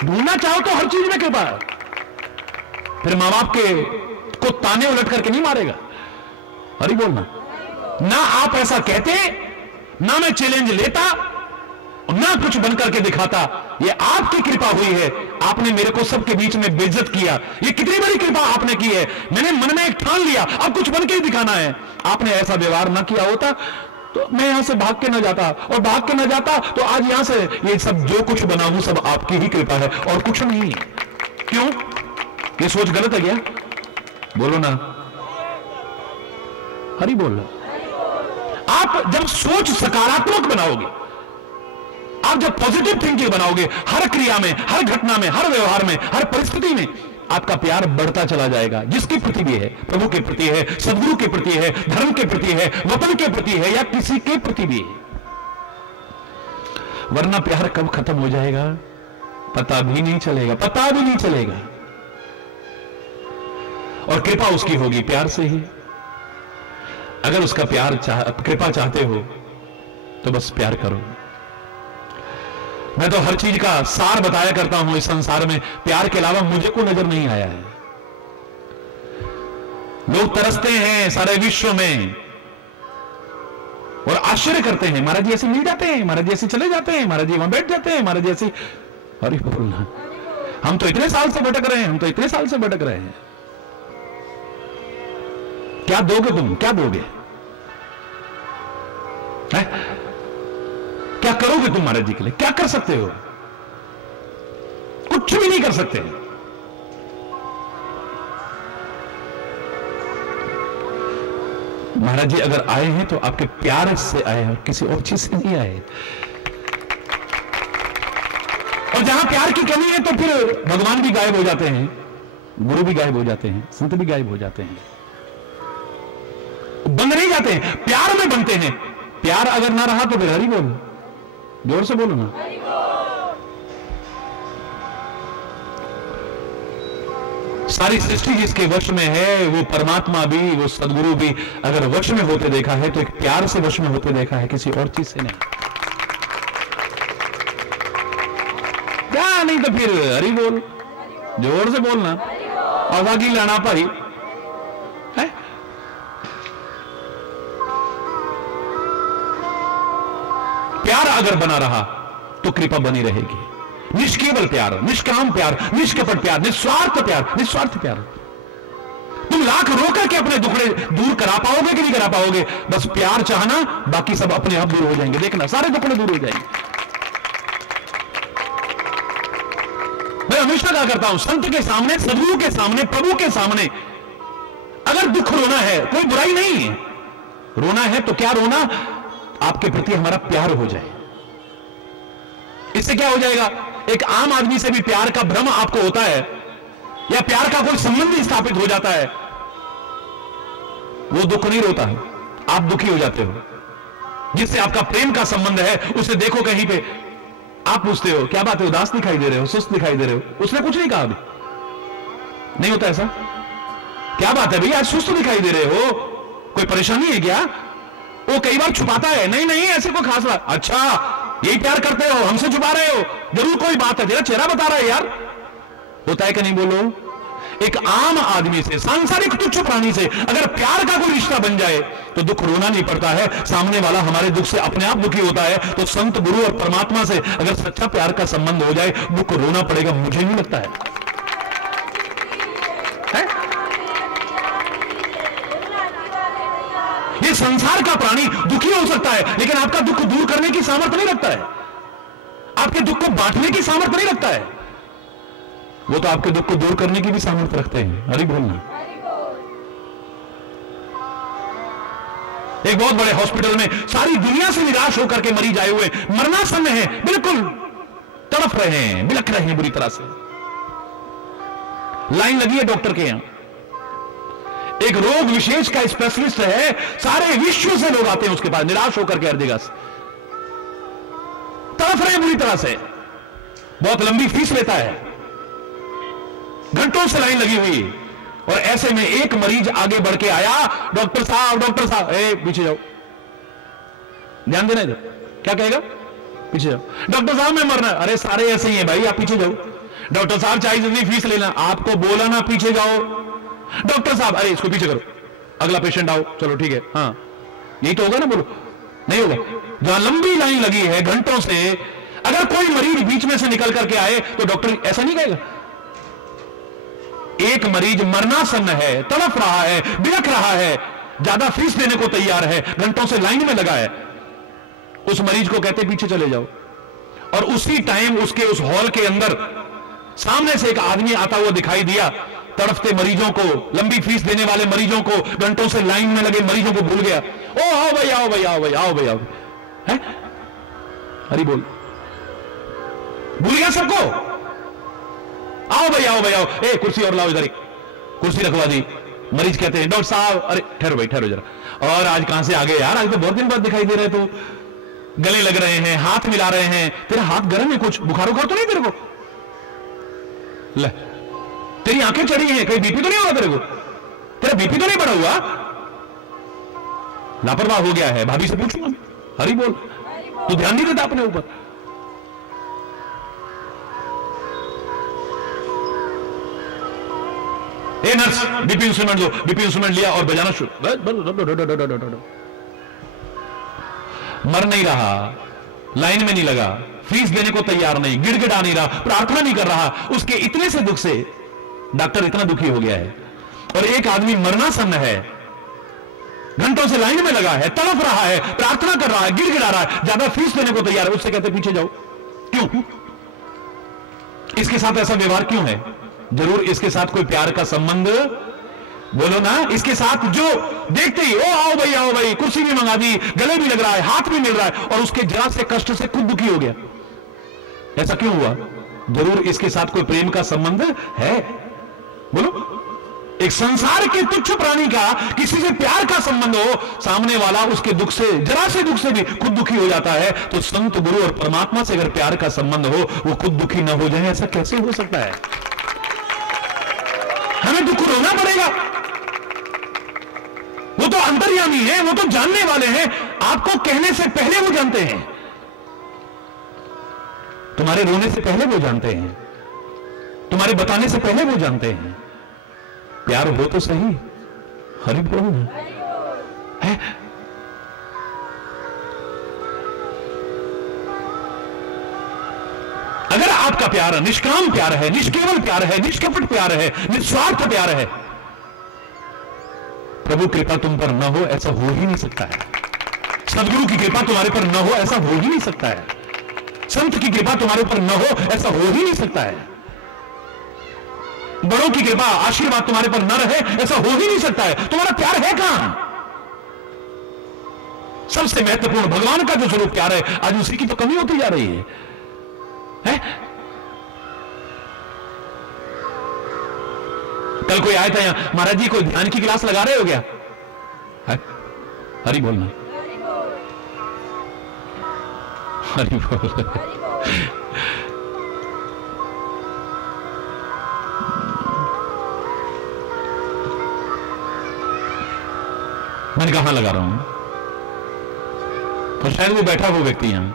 ढूंढना चाहो तो हर चीज में कृपा है। फिर मां बाप के को ताने उलट करके नहीं मारेगा, अरे बोलना ना, आप ऐसा कहते ना, मैं चैलेंज लेता, ना कुछ बनकर के दिखाता। ये आपकी कृपा हुई है, आपने मेरे को सबके बीच में बेइज्जत किया। ये कितनी बड़ी कृपा आपने की है। मैंने मन में एक ठान लिया, अब कुछ बन के ही दिखाना है। आपने ऐसा व्यवहार ना किया होता तो मैं यहां से भाग के ना जाता, और भाग के ना जाता तो आज यहां से ये सब जो कुछ बना हूं सब आपकी ही कृपा है और कुछ नहीं। क्यों? ये सोच गलत है क्या? बोलो ना, हरी बोल रहा। आप जब सोच सकारात्मक बनाओगे, आप जब पॉजिटिव थिंकिंग बनाओगे, हर क्रिया में, हर घटना में, हर व्यवहार में, हर परिस्थिति में आपका प्यार बढ़ता चला जाएगा। जिसके प्रति भी है, प्रभु के प्रति है, सदगुरु के प्रति है, धर्म के प्रति है, वतन के प्रति है, या किसी के प्रति भी है। वरना प्यार कब खत्म हो जाएगा पता भी नहीं चलेगा, पता भी नहीं चलेगा। और कृपा उसकी होगी प्यार से ही। अगर उसका प्यार कृपा चाहते हो तो बस प्यार करो। मैं तो हर चीज का सार बताया करता हूं इस संसार में, प्यार के अलावा मुझे को नजर नहीं आया है। लोग तरसते हैं सारे विश्व में और आश्चर्य करते हैं, महाराज जी ऐसे मिल जाते हैं, महाराज जी ऐसे चले जाते हैं, महाराज जी वहां बैठ जाते हैं, महाराज जी ऐसे। अरे बोलना, हम तो इतने साल से भटक रहे हैं, हम तो इतने साल से भटक रहे हैं। क्या दोगे तुम? क्या दोगे? क्या करोगे तुम महाराज जी के लिए? क्या कर सकते हो? कुछ भी नहीं कर सकते। महाराज जी अगर आए हैं तो आपके प्यार से आए हैं, किसी और चीज से नहीं आए। और जहां प्यार की कमी है तो फिर भगवान भी गायब हो जाते हैं, गुरु भी गायब हो जाते हैं, संत भी गायब हो जाते हैं, बन नहीं जाते हैं, प्यार में बनते हैं। प्यार अगर ना रहा तो फिर हरि बोल, जोर से बोलो ना। सारी सृष्टि जिसके वश में है, वो परमात्मा भी, वो सदगुरु भी अगर वश में होते देखा है तो एक प्यार से वश में होते देखा है, किसी और चीज से नहीं। क्या नहीं तो फिर हरि बोल, जोर से बोलना, आवागी लाना भाई है। प्यार अगर बना रहा तो कृपा बनी रहेगी। निष्केवल प्यार, निष्काम प्यार, निष्कपट प्यार, निस्वार्थ प्यार, निस्वार्थ प्यार। तुम लाख रो करके अपने दुखड़े दूर करा पाओगे कि नहीं करा पाओगे? बस प्यार चाहना, बाकी सब अपने आप दूर हो जाएंगे। देखना, सारे दुखड़े दूर हो जाएंगे। मैं हमेशा क्या करता हूं, संत के सामने, सदगुरु के सामने, प्रभु के सामने अगर दुख रोना है, कोई बुराई नहीं है। रोना है तो क्या रोना? आपके प्रति हमारा प्यार हो जाए। इससे क्या हो जाएगा? एक आम आदमी से भी प्यार का भ्रम आपको होता है, या प्यार का कोई संबंध स्थापित हो जाता है, वो दुख नहीं रोता है, आप दुखी हो जाते हो। जिससे आपका प्रेम का संबंध है उसे देखो कहीं पे, आप पूछते हो क्या बात है, उदास दिखाई दे रहे हो, सुस्त दिखाई दे रहे हो, उसने कुछ नहीं कहा अभी। नहीं होता ऐसा? क्या बात है भैया, आज सुस्त दिखाई दे रहे हो, कोई परेशानी है क्या? वो कई बार छुपाता है, नहीं नहीं ऐसे कोई खास बात। अच्छा, यही प्यार करते हो, हमसे छुपा रहे हो, जरूर कोई बात है, तेरा चेहरा बता रहा है यार। होता है कि नहीं बोलो? एक आम आदमी से, सांसारिक तुच्छ प्राणी से अगर प्यार का कोई रिश्ता बन जाए तो दुख रोना नहीं पड़ता है, सामने वाला हमारे दुख से अपने आप दुखी होता है। तो संत, गुरु और परमात्मा से अगर सच्चा प्यार का संबंध हो जाए, दुख रोना पड़ेगा, मुझे नहीं लगता है। ये संसार का प्राणी दुखी हो सकता है, लेकिन आपका दुख दूर करने की सामर्थ्य नहीं रखता है, आपके दुख को बांटने की सामर्थ्य नहीं रखता है। वो तो आपके दुख को दूर करने की भी सामर्थ्य रखते हैं। हरि बोलना। एक बहुत बड़े हॉस्पिटल में सारी दुनिया से निराश होकर के मरीज आए हुए, मरणासन है, बिल्कुल तड़प रहे हैं, बिलख रहे हैं बुरी तरह से। लाइन लगी है डॉक्टर के यहां, एक रोग विशेष का स्पेशलिस्ट है, सारे विश्व से लोग आते हैं उसके पास, निराश होकर के हर जगह से तड़प रहे हैं बुरी तरह से। बहुत लंबी फीस लेता है, घंटों से लाइन लगी हुई, और ऐसे में एक मरीज आगे बढ़ के आया, डॉक्टर साहब, ए पीछे जाओ, ध्यान देना इधर, क्या कहेगा? पीछे जाओ। डॉक्टर साहब मैं मरना, अरे सारे ऐसे ही हैं भाई, आप पीछे जाओ। डॉक्टर साहब चाहे जितनी फीस लेना, आपको बोला ना पीछे जाओ। डॉक्टर साहब, अरे इसको पीछे करो, अगला पेशेंट आओ, चलो ठीक है, हाँ यही तो होगा ना, बोलो नहीं होगा। जहां लंबी लाइन लगी है घंटों से, अगर कोई मरीज बीच में से निकल करके आए तो डॉक्टर ऐसा नहीं कहेगा। एक मरीज मरनासन्न है, तड़प रहा है, बिलख रहा है, ज्यादा फीस देने को तैयार है, घंटों से लाइन में लगा है, उस मरीज को कहते पीछे चले जाओ। और उसी टाइम उसके उस हॉल के अंदर सामने से एक आदमी आता हुआ दिखाई दिया, तड़पते मरीजों को, लंबी फीस देने वाले मरीजों को, घंटों से लाइन में लगे मरीजों को भूल गया। ओ आओ भाई, आओ भाई, आओ भाई, आओ भाई, आओ है, हरी बोल, भूल गया सबको। आओ भाई, आओ भाई, आओ, ए कुर्सी और लाओ, इधर एक कुर्सी रखवा दी। मरीज कहते हैं डॉक्टर साहब, अरे ठहरो भाई, ठहरो जरा, और आज कहां से आ गए यार, आज तो बहुत दिन बाद दिखाई दे रहे, तो गले लग रहे हैं, हाथ मिला रहे हैं, तेरा हाथ गर्म है, कुछ बुखार उखार तो नहीं तेरे को? ले, तेरी आंखें चढ़ी हैं, कहीं बीपी तो नहीं होगा तेरे को? तेरा बीपी तो नहीं बढ़ा हुआ? लापरवाह हो गया है, भाभी से पूछूंगा। हरी बोल, तू ध्यान नहीं देता अपने ऊपर। ए नर्स, बीपी इंस्ट्रूमेंट दो, बीपी इंस्ट्रूमेंट लिया और बजाना शुरू। मर नहीं रहा, लाइन में नहीं लगा, फीस देने को तैयार नहीं, गिड़गिड़ा नहीं रहा, प्रार्थना नहीं कर रहा, उसके इतने से दुख से डॉक्टर इतना दुखी हो गया है। और एक आदमी मरनासन्न है, घंटों से लाइन में लगा है, तड़प रहा है, प्रार्थना कर रहा है, गिड़गिड़ा रहा है, ज्यादा फीस देने को तैयार है, उससे कहते पीछे जाओ। क्यों? इसके साथ ऐसा व्यवहार क्यों है? जरूर इसके साथ कोई प्यार का संबंध, बोलो ना, इसके साथ जो देखते ही ओ आओ भाई, आओ भाई, कुर्सी भी मंगा दी, गले भी लग रहा है, हाथ भी मिल रहा है, और उसके जरा से कष्ट से खुद दुखी हो गया। ऐसा क्यों हुआ? जरूर इसके साथ कोई प्रेम का संबंध है। बोलो, एक संसार के तुच्छ प्राणी का किसी से प्यार का संबंध हो, सामने वाला उसके दुख से, जरा से दुख से भी खुद दुखी हो जाता है, तो संत गुरु और परमात्मा से अगर प्यार का संबंध हो, वो खुद दुखी ना हो जाए, ऐसा कैसे हो सकता है? हमें दुख रोना पड़ेगा। वो तो अंतर्यामी है, वो तो जानने वाले हैं, आपको कहने से पहले वो जानते हैं, तुम्हारे रोने से पहले वो जानते हैं, तुम्हारे बताने से पहले वो जानते हैं। प्यार हो तो सही, हरि बोल है। अगर आपका प्यार निष्काम प्यार है, निष्केवल प्यार है, निष्कपट प्यार है, निस्वार्थ प्यार है, प्रभु कृपा तुम पर न हो ऐसा हो ही नहीं सकता है। सदगुरु की कृपा तुम्हारे पर न हो ऐसा हो ही नहीं सकता है। संत की कृपा तुम्हारे ऊपर न हो ऐसा हो ही नहीं सकता है। बड़ों की कृपा आशीर्वाद तुम्हारे पर न रहे ऐसा हो ही नहीं सकता है। तुम्हारा प्यार है कहां? सबसे महत्वपूर्ण भगवान का जो स्वरूप प्यार है, आज उसी की तो कमी होती जा रही है? कल कोई आया था यहां, महाराज जी कोई ध्यान की क्लास लगा रहे हो क्या? हरि बोलना, हरि बोल। मैंने कहां लगा रहा हूं, तो शायद वो बैठा वो व्यक्ति यहां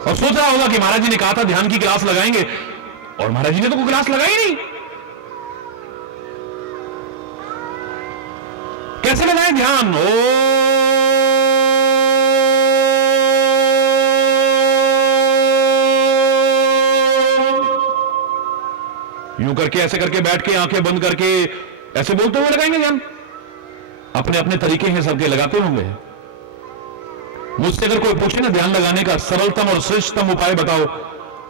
और सोच रहा होगा कि महाराज जी ने कहा था ध्यान की क्लास लगाएंगे, और महाराज जी ने तो कोई क्लास लगाई नहीं। कैसे लगाएं ध्यान? यूं करके, ऐसे करके बैठ के, आंखें बंद करके ऐसे बोलते हुए लगाएंगे ध्यान? अपने अपने तरीके हैं, सबके लगाते होंगे। मुझसे अगर कोई पूछे ना ध्यान लगाने का सरलतम और श्रेष्ठतम उपाय बताओ,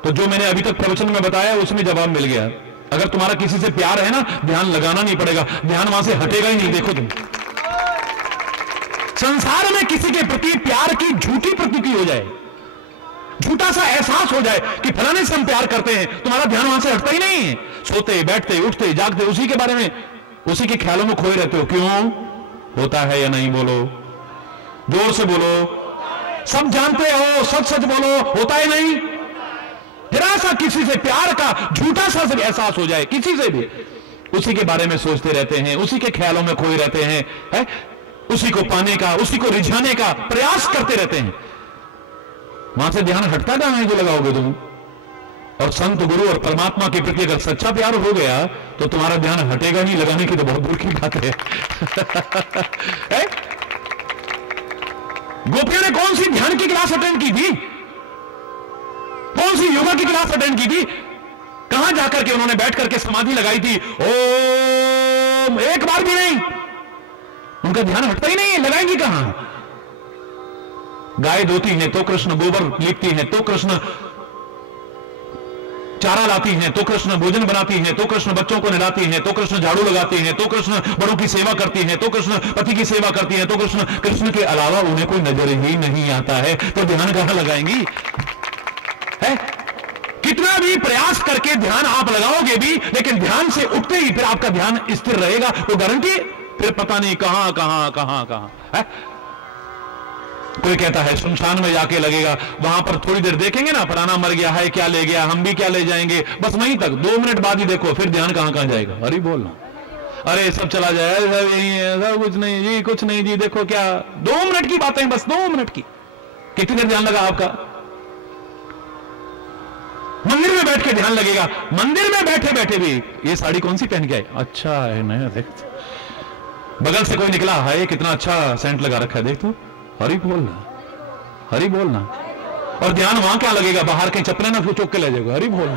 तो जो मैंने अभी तक प्रवचन में बताया उसमें जवाब मिल गया। अगर तुम्हारा किसी से प्यार है ना, ध्यान लगाना नहीं पड़ेगा, ध्यान वहां से हटेगा ही नहीं। देखो तुम संसार में किसी के प्रति प्यार की झूठी प्रतीति हो जाए, झूठा सा एहसास हो जाए कि फलाने से हम प्यार करते हैं, तुम्हारा ध्यान वहां से हटता ही नहीं है। सोते बैठते उठते जागते उसी के बारे में, उसी के ख्यालों में खोए रहते हो। क्यों? होता है या नहीं? बोलो, जोर से बोलो। सब जानते हो, सच सच बोलो, होता है नहीं? जरा सा किसी से प्यार का झूठा सा एहसास हो जाए, किसी से भी, उसी के बारे में सोचते रहते हैं, उसी के ख्यालों में खोए रहते हैं, है? उसी को पाने का, उसी को रिझाने का प्रयास करते रहते हैं। वहां से ध्यान हटता कहां है जो लगाओगे तुम? और संत गुरु और परमात्मा के प्रति अगर सच्चा प्यार हो गया तो तुम्हारा ध्यान हटेगा नहीं, लगाने की तो बहुत दूर की बात है। गोपियों ने कौन सी ध्यान की क्लास अटेंड की थी, कौन सी योगा की क्लास अटेंड की थी, कहां जाकर के उन्होंने बैठ करके समाधि लगाई थी? ओम, एक बार भी नहीं। उनका ध्यान हटता ही नहीं है, लगाएंगी कहां? गाय धोती हैं तो कृष्ण, गोबर लीपती हैं तो कृष्ण, चारा लाती हैं तो कृष्ण, भोजन बनाती हैं तो कृष्ण, बच्चों को नहलाती हैं तो कृष्ण, झाड़ू लगाती हैं तो कृष्ण, बड़ों की सेवा करती हैं तो कृष्ण, पति की सेवा करती हैं तो कृष्ण। कृष्ण के अलावा उन्हें कोई नजर ही नहीं आता है, तो ध्यान कहां लगाएंगी? है? कितना भी प्रयास करके ध्यान आप लगाओगे भी, लेकिन ध्यान से उठते ही फिर आपका ध्यान स्थिर रहेगा, तो गारंटी फिर पता नहीं कहां कहां कहां कहां है। कोई कहता है शमशान में जाके लगेगा, वहां पर थोड़ी देर देखेंगे ना, फलाना मर गया है, क्या ले गया, हम भी क्या ले जाएंगे, बस वहीं तक, 2 मिनट बाद ही देखो फिर ध्यान कहां कहां जाएगा। अरे बोलना, अरे सब चला जाए, सब यही है, सब कुछ नहीं जी, कुछ नहीं जी, देखो क्या, 2 मिनट की बातें, बस 2 मिनट की। कितनी देर ध्यान लगा आपका? मंदिर में बैठ के ध्यान लगेगा, मंदिर में बैठे बैठे भी ये साड़ी कौन सी पहन के आए, अच्छा है नया, देख। बगल से कोई निकला है, कितना अच्छा सेंट लगा रखा है, देख तू, हरी बोलना, हरी बोलना। और ध्यान वहां क्या लगेगा, बाहर कहीं चप्पलें ना चौक के ले जाएगा, हरी बोल,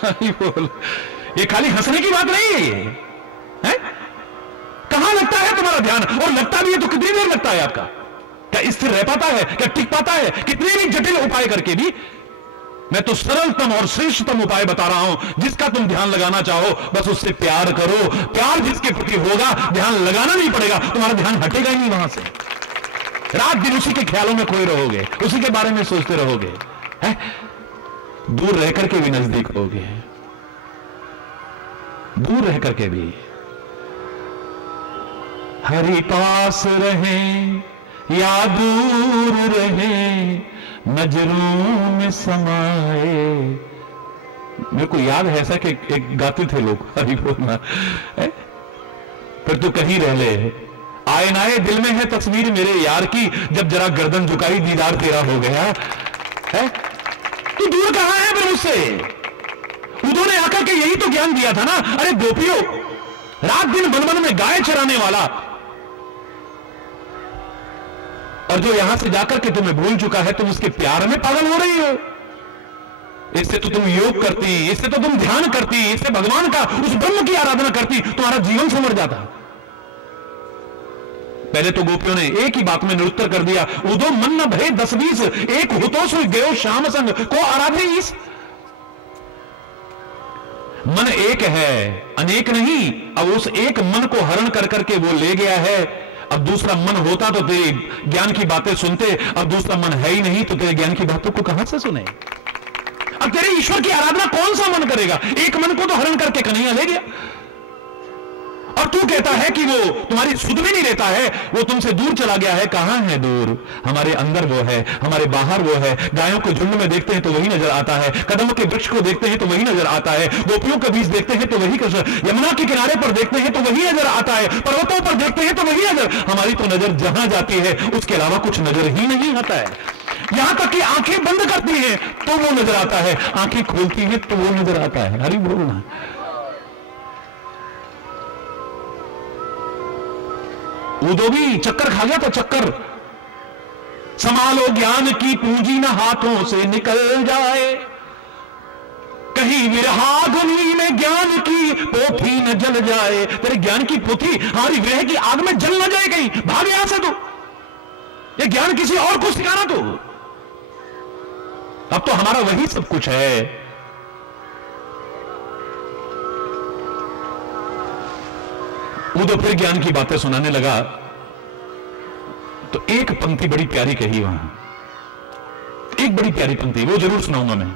हरी बोल। ये खाली हंसने की बात नहीं है, ये है? कहां लगता है तुम्हारा ध्यान? और लगता भी है तो कितनी देर लगता है आपका? क्या स्थिर रह पाता है? क्या टिक पाता है? कितने भी जटिल उपाय करके भी। मैं तो सरलतम और श्रेष्ठतम उपाय बता रहा हूं, जिसका तुम ध्यान लगाना चाहो बस उससे प्यार करो। प्यार जिसके प्रति होगा, ध्यान लगाना नहीं पड़ेगा, तुम्हारा ध्यान हटेगा ही नहीं वहां से। रात दिन उसी के ख्यालों में खोए रहोगे, उसी के बारे में सोचते रहोगे, है? दूर रह करके भी नजदीक होगे, दूर रह करके भी। हरि पास रहे या दूर रहे, नजरों में समाए। मेरे को याद है ऐसा कि एक गाते थे लोग, हरि बोलना, फिर तू कहीं रह ले, आयनाए दिल में है तस्वीर मेरे यार की, जब जरा गर्दन झुकाई दीदार तेरा हो गया है। तू दूर कहां है फिर मुझसे? उन्होंने आकर के यही तो ज्ञान दिया था ना, अरे गोपियों, रात दिन वन में गाय चराने वाला, और जो यहां से जाकर के तुम्हें भूल चुका है, तुम उसके प्यार में पागल हो रही हो। इससे तो तुम योग करती, इससे तो तुम ध्यान करती, इससे भगवान का, उस ब्रह्म की आराधना करती, तुम्हारा जीवन संवर जाता। पहले तो गोपियों ने एक ही बात में निरुत्तर कर दिया, उदो मन न भय 10-20, एक हुतो सो गयो श्याम संग को आराधे ईस। मन एक है, अनेक नहीं। अब उस एक मन को हरण कर करके वो ले गया है। अब दूसरा मन होता तो तेरे ज्ञान की बातें सुनते, अब दूसरा मन है ही नहीं तो तेरे ज्ञान की बातों को कहां से सुने? अब तेरे ईश्वर की आराधना कौन सा मन करेगा? एक मन को तो हरण करके कन्हैया ले गया, और तू कहता है कि वो तुम्हारी सुध भी नहीं लेता है, वो तुमसे दूर चला गया है। कहां है दूर? हमारे अंदर वो है, हमारे बाहर वो है। गायों को झुंड में देखते हैं तो वही नजर आता है, कदम के वृक्ष को देखते हैं तो वही नजर आता है, गोपियों के बीच देखते हैं तो वही कृष्ण, यमुना के किनारे पर देखते हैं तो वही नजर आता है, पर्वतों पर देखते हैं तो वही नजर। हमारी तो नजर जहां जाती है उसके अलावा कुछ नजर ही नहीं आता है। यहां तक कि आंखें बंद करती हैं तो वो नजर आता है, आंखें खोलती है तो वो नजर आता है। हरि बोलना। उदो भी चक्कर खा गया था, चक्कर। संभालो ज्ञान की पूंजी न हाथों से निकल जाए, कहीं विरहाग्नि में ज्ञान की पोथी न जल जाए। तेरे ज्ञान की पोथी हमारी विरह की आग में जल न जाए, कहीं भाग यहां से। तो ये ज्ञान किसी और को सिखाना, तो अब तो हमारा वही सब कुछ है। उदो फिर ज्ञान की बातें सुनाने लगा तो एक पंक्ति बड़ी प्यारी कही वहां, एक बड़ी प्यारी पंक्ति, वो जरूर सुनाऊंगा मैं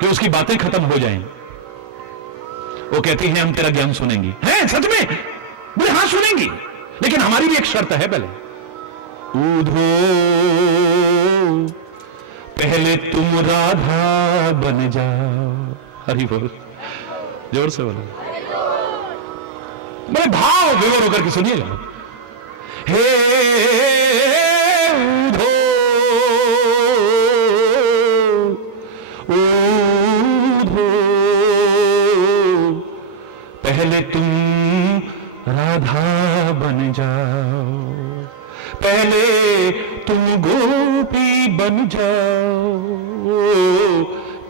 कि उसकी बातें खत्म हो जाएं। वो कहती हैं हम तेरा ज्ञान सुनेंगी। हैं सच में? बोले हाँ सुनेंगी, लेकिन हमारी भी एक शर्त है। पहले उधो पहले तुम राधा बन जाओ। हरि बोल, जोर से बोलो, बड़े भाव विवोर होकर के सुनिएगा। हे उधो तुम गोपी बन जाओ,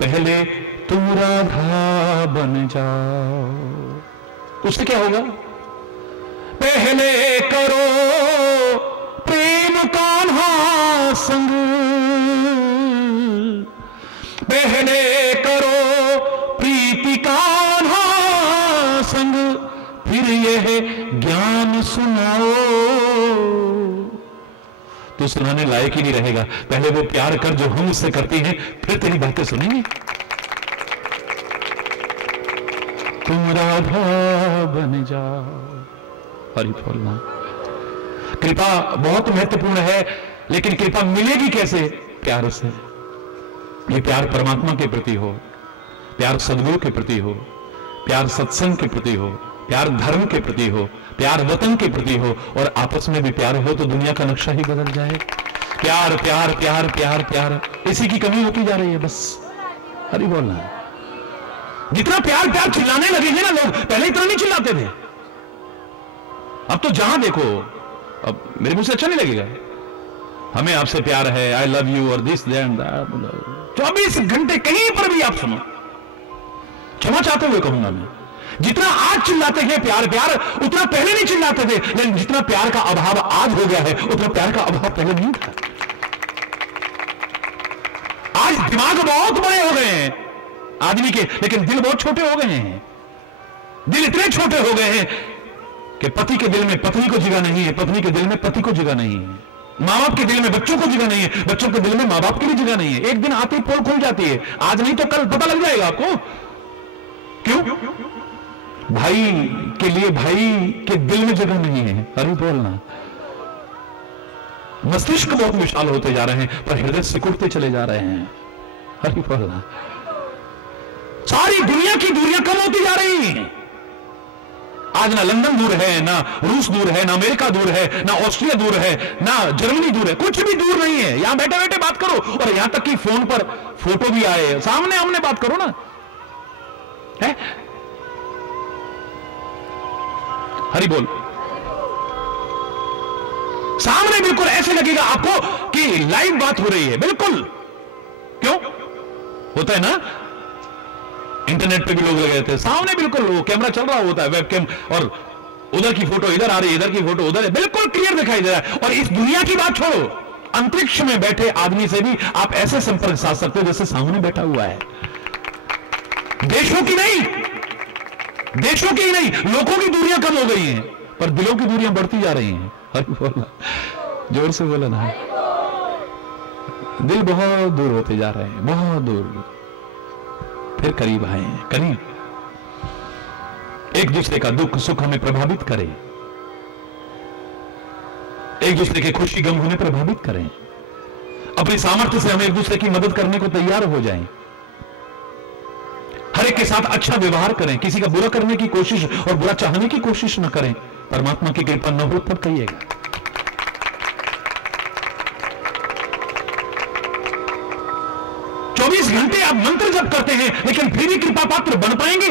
पहले तुम राधा बन जाओ। उससे क्या होगा? पहले करो प्रेम कान्हा संग, पहले करो प्रीति कान्हा संग, फिर यह ज्ञान सुनाओ। तो सुनाने लायक ही नहीं रहेगा। पहले वो प्यार कर जो हम उससे करते हैं, फिर तेरी बातें सुनेंगे। तुम राधा बन जाओ। हरि बोलना। कृपा बहुत महत्वपूर्ण है, लेकिन कृपा मिलेगी कैसे? प्यार से। ये प्यार परमात्मा के प्रति हो, प्यार सद्गुरु के प्रति हो, प्यार सत्संग के प्रति हो, प्यार धर्म के प्रति हो, प्यार वतन के प्रति हो, और आपस में भी प्यार हो तो दुनिया का नक्शा ही बदल जाए। प्यार प्यार प्यार प्यार प्यार, इसी की कमी होती जा रही है बस। हरि बोलना। जितना प्यार प्यार चिल्लाने लगे हैं ना लोग, पहले इतना नहीं चिल्लाते थे। अब तो जहां देखो, अब मेरे मुंह से अच्छा नहीं लगेगा, हमें आपसे प्यार है, आई लव यू और दिस दैट, 24 घंटे कहीं पर भी आप सुनो। क्षमा चाहते हुए कहूंगा मैं, जितना आज चिल्लाते हैं प्यार प्यार, उतना पहले नहीं चिल्लाते थे। लेकिन जितना प्यार का अभाव आज हो गया है, उतना प्यार का अभाव पहले नहीं था। आज दिमाग बहुत बड़े हो गए हैं आदमी के, लेकिन दिल बहुत छोटे हो गए हैं। दिल इतने छोटे हो गए हैं कि पति के दिल में पत्नी को जगह नहीं है, पत्नी के दिल में पति को जगह नहीं है, मां बाप के दिल में बच्चों को जगह नहीं है, बच्चों के दिल में मां बाप की भी जगह नहीं है। एक दिन आती पोल खुल जाती है, आज नहीं तो कल पता लग जाएगा आपको। क्यों? भाई के लिए भाई के दिल में जगह नहीं है। हरि बोलना। मस्तिष्क बहुत विशाल होते जा रहे हैं, पर हृदय सिकुड़ते चले जा रहे हैं। हरि बोलना। सारी दुनिया की दूरियां कम होती जा रही हैं। आज ना लंदन दूर है, ना रूस दूर है, ना अमेरिका दूर है, ना ऑस्ट्रिया दूर है, ना जर्मनी दूर है, कुछ भी दूर नहीं है। यहां बैठे बैठे बात करो, और यहां तक कि फोन पर फोटो भी आए, सामने हमने बात करो ना। है? हरि बोल। सामने बिल्कुल ऐसे लगेगा आपको कि लाइव बात हो रही है, बिल्कुल। क्यों होता है ना, इंटरनेट पे भी लोग लगे थे, सामने बिल्कुल वो कैमरा चल रहा होता है, वेब कैम, और उधर की फोटो इधर आ रही है, इधर की फोटो उधर है, बिल्कुल क्लियर दिखाई दे रहा है। और इस दुनिया की बात छोड़ो, अंतरिक्ष में बैठे आदमी से भी आप ऐसे संपर्क साध सकते हो जैसे सामने बैठा हुआ है। देशों की नहीं, देशों की ही नहीं, लोगों की दूरियां कम हो गई हैं, पर दिलों की दूरियां बढ़ती जा रही हैं। हरि बोलना। जोर से बोला ना। दिल बहुत दूर होते जा रहे हैं, बहुत दूर, फिर करीब आए, करीब। एक दूसरे का दुख सुख हमें प्रभावित करें, एक दूसरे के खुशी गम हमें प्रभावित करें, अपनी सामर्थ्य से हम एक दूसरे की मदद करने को तैयार हो जाएं, हर एक के साथ अच्छा व्यवहार करें, किसी का बुरा करने की कोशिश और बुरा चाहने की कोशिश न करें। परमात्मा की कृपा न हो तब कहिएगा। चौबीस घंटे आप मंत्र जप करते हैं, लेकिन फिर भी कृपा पात्र बन पाएंगे?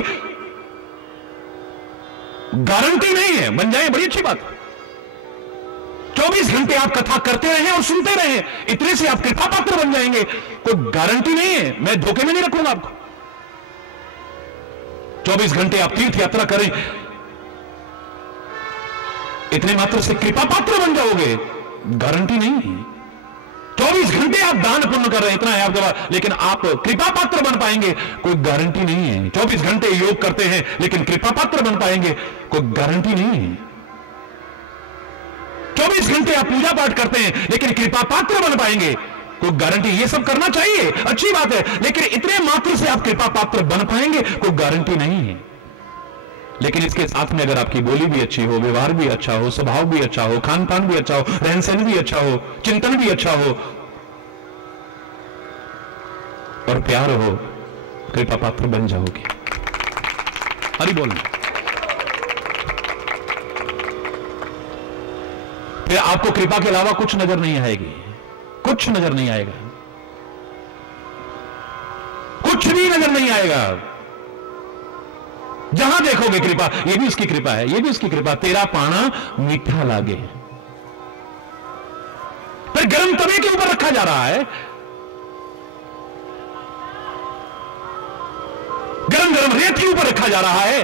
गारंटी नहीं है। बन जाए बड़ी अच्छी बात। 24 घंटे आप कथा करते रहे और सुनते रहे, इतने से आप कृपा पात्र बन जाएंगे, कोई गारंटी नहीं है। मैं धोखे में नहीं रखूंगा आपको। 24 घंटे आप तीर्थ यात्रा करें, इतने मात्र से कृपा पात्र बन जाओगे, गारंटी नहीं है। 24 घंटे आप दान पुण्य कर रहे हैं, इतना है आपके पास, लेकिन आप कृपा पात्र बन पाएंगे, कोई गारंटी नहीं है। 24 घंटे योग करते हैं, लेकिन कृपा पात्र बन पाएंगे, कोई गारंटी नहीं है। 24 घंटे आप पूजा पाठ करते हैं, लेकिन कृपा पात्र बन पाएंगे, कोई गारंटी? ये सब करना चाहिए, अच्छी बात है, लेकिन इतने मात्र से आप कृपा पात्र बन पाएंगे, कोई गारंटी नहीं है। लेकिन इसके साथ में अगर आपकी बोली भी अच्छी हो, व्यवहार भी अच्छा हो, स्वभाव भी अच्छा हो, खान पान भी अच्छा हो, रहन सहन भी अच्छा हो, चिंतन भी अच्छा हो, और प्यार हो, कृपा पात्र बन जाओगे। हरि बोलना। फिर आपको कृपा के अलावा कुछ नजर नहीं आएगी, कुछ नजर नहीं आएगा, कुछ भी नजर नहीं आएगा। जहां देखोगे कृपा, ये भी उसकी कृपा है, ये भी उसकी कृपा। तेरा पाना मीठा लागे। पर अरे गर्म तवे के ऊपर रखा जा रहा है, गरम गरम रेत के ऊपर रखा जा रहा है,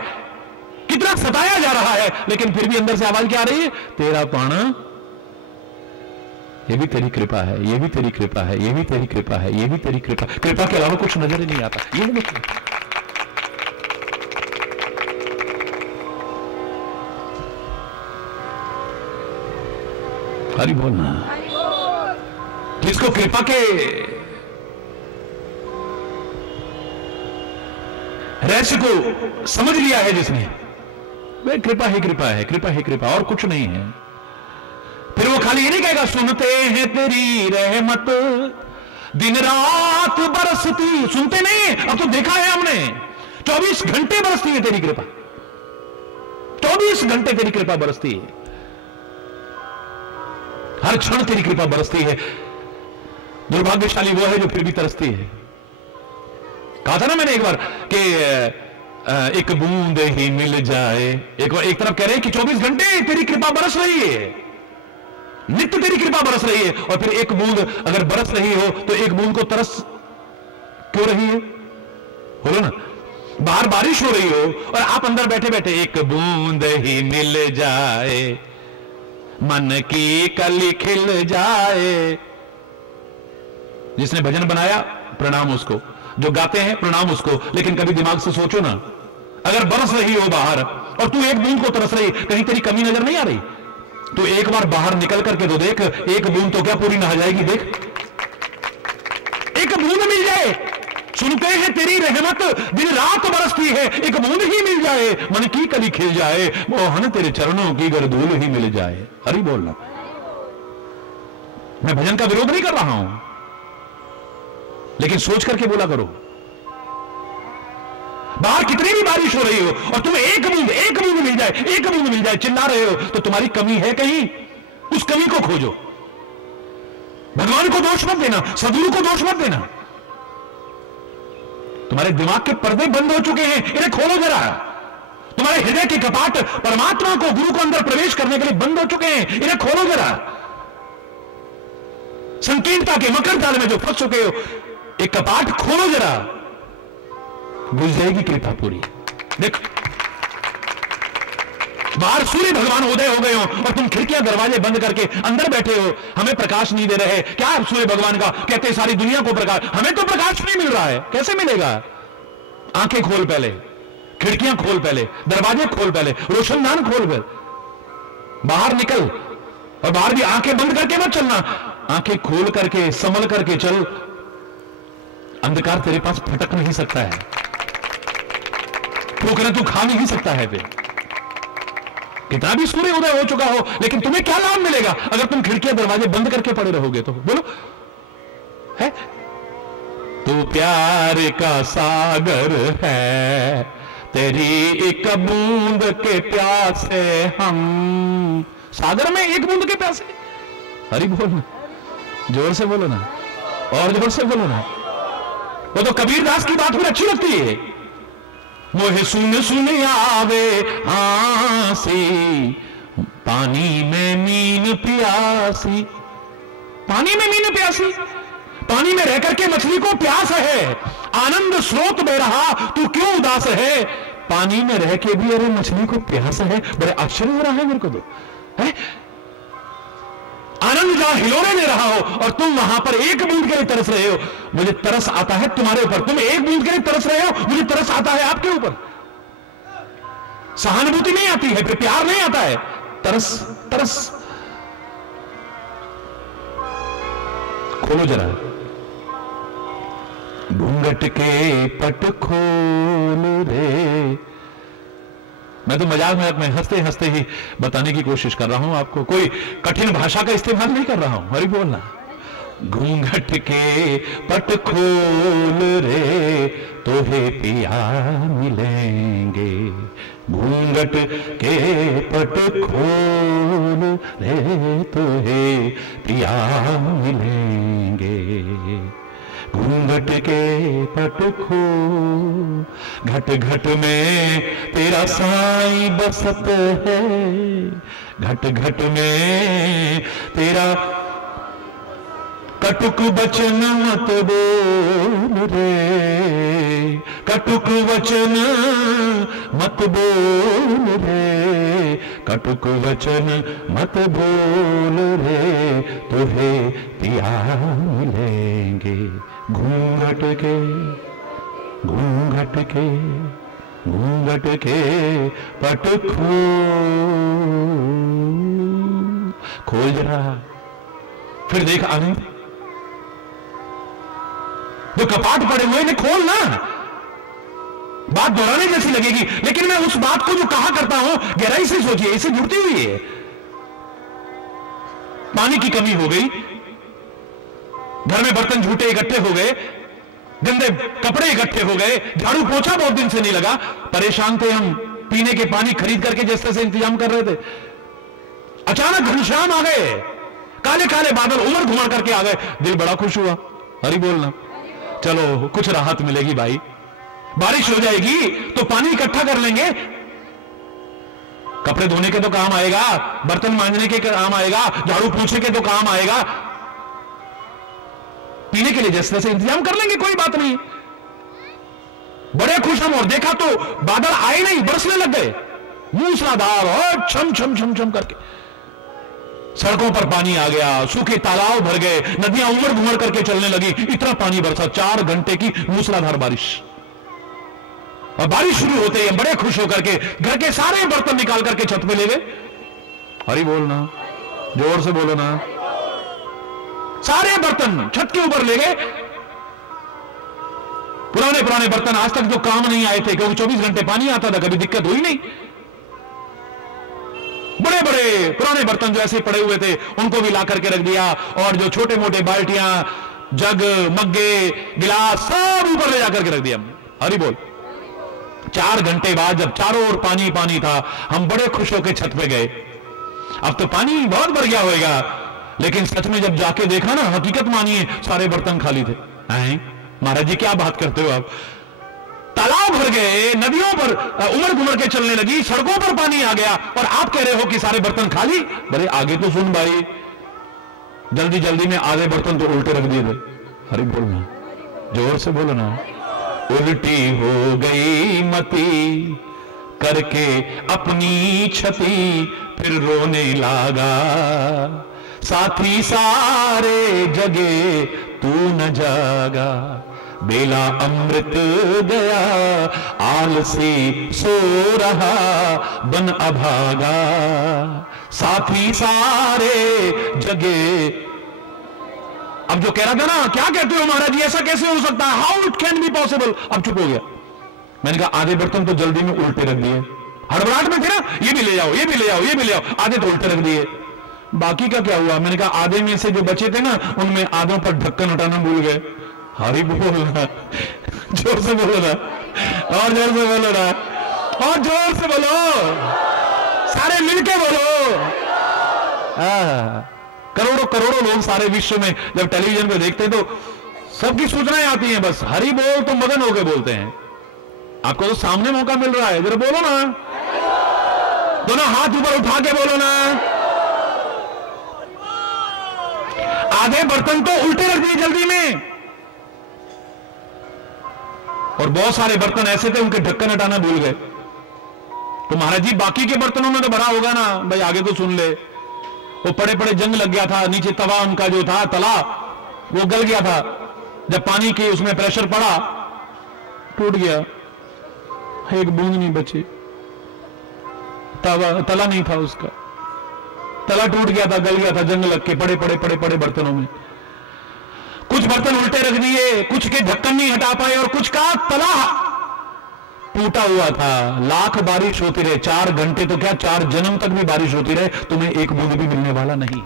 कितना सताया जा रहा है, लेकिन फिर भी अंदर से आवाज क्या आ रही है? तेरा पाना, ये भी तेरी कृपा है, ये भी तेरी कृपा है, ये भी तेरी कृपा है, ये भी तेरी कृपा। कृपा के अलावा कुछ नजर ही नहीं आता। ये देखिए, हरि बोलना। जिसको कृपा के रहस्य को समझ लिया है जिसने, वह कृपा ही कृपा है, कृपा ही कृपा, और कुछ नहीं है। फिर वो खाली ये नहीं कहेगा सुनते हैं तेरी रहमत दिन रात बरसती, सुनते नहीं, अब तो देखा है हमने, 24 घंटे बरसती है तेरी कृपा, 24 घंटे तेरी कृपा बरसती है, हर क्षण तेरी कृपा बरसती है। दुर्भाग्यशाली वो है जो फिर भी तरसती है। कहा था ना मैंने एक बार कि एक बूंद ही मिल जाए, एक तरफ कह रहे हैं कि 24 घंटे तेरी कृपा बरस रही है, नित्य तेरी कृपा बरस रही है, और फिर एक बूंद अगर बरस रही हो तो एक बूंद को तरस क्यों रही है? बोलो ना, बाहर बारिश हो रही हो और आप अंदर बैठे बैठे एक बूंद ही मिल जाए, मन की कली खिल जाए। जिसने भजन बनाया प्रणाम उसको, जो गाते हैं प्रणाम उसको, लेकिन कभी दिमाग से सोचो ना, अगर बरस रही हो बाहर और तू एक बूंद को तरस रही, कहीं तेरी कमी नजर नहीं आ रही? तो एक बार बाहर निकल करके तो देख, एक बूंद तो क्या पूरी नहा जाएगी? देख, एक बूंद मिल जाए, सुनते हैं तेरी रहमत दिन रात बरसती है, एक बूंद ही मिल जाए, मन की कली खिल जाए, मोहन तेरे चरणों की गरधूल ही मिल जाए। हरि बोलना। मैं भजन का विरोध नहीं कर रहा हूं, लेकिन सोच करके बोला करो। बाहर कितनी भी बारिश हो रही हो और तुम्हें एक बूंद मिल जाए, एक बूंद मिल जाए, चिल्ला रहे हो, तो तुम्हारी कमी है कहीं, उस कमी को खोजो। भगवान को दोष मत देना, सदगुरु को दोष मत देना। तुम्हारे दिमाग के पर्दे बंद हो चुके हैं, इन्हें खोलो जरा। तुम्हारे हृदय के कपाट परमात्मा को, गुरु को अंदर प्रवेश करने के लिए बंद हो चुके हैं, इन्हें खोलो जरा। संकीर्णता के मकर जाल में जो फंस चुके हो, एक कपाट खोलो जरा, बुझ जाएगी कृपा पूरी। देखो, बाहर सूर्य भगवान उदय हो गए हो और तुम खिड़कियां दरवाजे बंद करके अंदर बैठे हो, हमें प्रकाश नहीं दे रहे। क्या सूर्य भगवान का कहते सारी दुनिया को प्रकाश, हमें तो प्रकाश नहीं मिल रहा है। कैसे मिलेगा? आंखें खोल पहले, खिड़कियां खोल पहले, दरवाजे खोल पहले, रोशनदान खोल पहले, बाहर निकल। और बाहर भी आंखें बंद करके मत चलना, आंखें खोल करके संभल करके चल। अंधकार तेरे पास फटक नहीं सकता है, ठोकरें तू खा नहीं सकता है। फिर कितना भी सूर्य उदय हो चुका हो, लेकिन तुम्हें क्या लाभ मिलेगा अगर तुम खिड़कियां दरवाजे बंद करके पड़े रहोगे? तो बोलो, है तू प्यार का सागर है, तेरी एक बूंद के प्यासे हम। सागर में एक बूंद के प्यासे। हरि बोल, जोर से बोलो ना, और जोर से बोलो ना। वो तो कबीरदास की बात मुझे अच्छी लगती है, मोहे सुन सुन आवे हांसी, पानी में मीन प्यासी। पानी में मीन प्यासी, पानी में रह करके मछली को प्यास है, आनंद स्रोत बह रहा, तू क्यों उदास है? पानी में रह के भी अरे मछली को प्यास है, बड़े आश्चर्य हो रहा है मेरे को तो, है? आनंद जहां हिलोरे ले रहा हो और तुम वहां पर एक बूंद के लिए तरस रहे हो। मुझे तरस आता है तुम्हारे ऊपर, तुम एक बूंद के लिए तरस रहे हो, मुझे तरस आता है आपके ऊपर। सहानुभूति नहीं आती है, फिर प्यार नहीं आता है, तरस तरस। खोलो जरा घूंघट के पट खोल रे। मैं तो मजाक में हंसते हंसते ही बताने की कोशिश कर रहा हूं आपको, कोई कठिन भाषा का इस्तेमाल नहीं कर रहा हूं। हरि बोलना। घूंघट के पट खोल रे, तोहे पिया मिलेंगे। घूंघट के पट खोल रे, तोहे पिया मिलेंगे। घूंघट के पट खोल, घट घट में तेरा साईं बसत है। घट घट में तेरा कटुक वचन मत बोल रे, कटुक वचन मत बोल रे, कटुक वचन मत बोल रे, तुहे पिया मिलेंगे घूंघट के, घूंघट के, घूंघट के पट खोल जरा, फिर देख आनंद, जो कपाट पड़े हुए ने खोल ना। बात दोहराने जैसी लगेगी, लेकिन मैं उस बात को जो कहा करता हूं गहराई से सोचिए, इसे जुड़ती हुई है। पानी की कमी हो गई, घर में बर्तन झूठे इकट्ठे हो गए, गंदे कपड़े इकट्ठे हो गए, झाड़ू पोछा बहुत दिन से नहीं लगा, परेशान थे हम, पीने के पानी खरीद करके जैसे से इंतजाम कर रहे थे। अचानक घनश्याम आ गए, काले काले बादल उमड़ घुमड़ करके आ गए, दिल बड़ा खुश हुआ। हरि बोलना, चलो कुछ राहत मिलेगी भाई, बारिश हो जाएगी तो पानी इकट्ठा कर लेंगे, कपड़े धोने के तो काम आएगा, बर्तन मांजने के काम आएगा, झाड़ू पोछे के तो काम आएगा, पीने के लिए जैसे तैसे इंतजाम कर लेंगे, कोई बात नहीं। बड़े खुश हम, और देखा तो बादल आए नहीं, बरसने लग गए मूसलाधार और छम छम छम छम करके। सड़कों पर पानी आ गया, सूखे तालाब भर गए, नदियां उमड़ घुमड़ करके चलने लगी, इतना पानी बरसा, 4 घंटे की मूसलाधार बारिश। और बारिश शुरू होते ही हम बड़े खुश होकर के घर के सारे बर्तन निकाल करके छत पे ले गए। हरि बोलना, जोर से बोलो ना, सारे बर्तन छत के ऊपर ले गए। पुराने पुराने बर्तन आज तक जो काम नहीं आए थे, क्योंकि 24 घंटे पानी आता था, कभी दिक्कत हुई नहीं। बड़े बड़े पुराने बर्तन जो ऐसे पड़े हुए थे उनको भी ला करके रख दिया, और जो छोटे मोटे बाल्टियां, जग, मग्गे, गिलास सब ऊपर ले जाकर के रख दिया। हरि बोल। 4 घंटे बाद जब चारों ओर पानी पानी था, हम बड़े खुश होकर छत पे गए। अब तो पानी बहुत भर गया होगा, लेकिन सच में जब जाके देखा ना, हकीकत मानिए, सारे बर्तन खाली थे। महाराज जी क्या बात करते हो आप? तालाब भर गए, नदियों पर उमड़ घुमड़ के चलने लगी, सड़कों पर पानी आ गया, और आप कह रहे हो कि सारे बर्तन खाली। बड़े आगे तो सुन भाई, जल्दी जल्दी में आधे बर्तन तो उल्टे रख दिए थे। हरि बोलना, जोर से बोलो ना। उल्टी हो गई मती करके अपनी क्षति, फिर रोने लगा, साथी सारे जगे तू न जागा, बेला अमृत गया आलसी सो रहा बन अभागा, साथी सारे जगे। अब जो कह रहा था ना, क्या कहते हो महाराज जी, ऐसा कैसे हो सकता है, how it can be possible, अब चुप हो गया। मैंने कहा आधे बर्तन तो जल्दी में उल्टे रख दिए, हड़बड़ाहट में थे ना, ये भी ले जाओ, ये भी ले आओ, ये भी ले आओ, आधे तो उल्टे रख दिए। बाकी का क्या हुआ? मैंने कहा आधे में से जो बचे थे ना, उनमें आधों पर ढक्कन हटाना भूल गए। हरि बोलना, जोर से बोलो ना, और जोर से बोलो ना, और जोर से बोलो, सारे मिलके बोलो। करोड़ों करोड़ों लोग सारे विश्व में जब टेलीविजन पे देखते हैं तो सबकी सूचनाएं आती हैं, बस हरि बोल तो मगन होके बोलते हैं। आपको तो सामने मौका मिल रहा है, जरा बोलो ना, दोनों हाथ ऊपर उठा के बोलो ना। आधे बर्तन तो उल्टे रख दिए जल्दी में, और बहुत सारे बर्तन ऐसे थे उनके ढक्कन हटाना भूल गए। तो महाराज जी बाकी के बर्तनों में तो भरा होगा ना, भाई आगे तो सुन ले। वो पड़े पड़े जंग लग गया था, नीचे तवा उनका जो था तला वो गल गया था, जब पानी की उसमें प्रेशर पड़ा टूट गया, एक बूंद नहीं बची, तला नहीं था उसका, तला टूट गया था, गल गया था, जंग लग के पड़े पड़े पड़े पड़े बर्तनों में। कुछ बर्तन उल्टे रख दिए, कुछ के ढक्कन नहीं हटा पाए, और कुछ का तला टूटा हुआ था। लाख बारिश होती रहे, 4 घंटे तो क्या 4 जन्म तक भी बारिश होती रहे, तुम्हें एक बूंद भी मिलने वाला नहीं।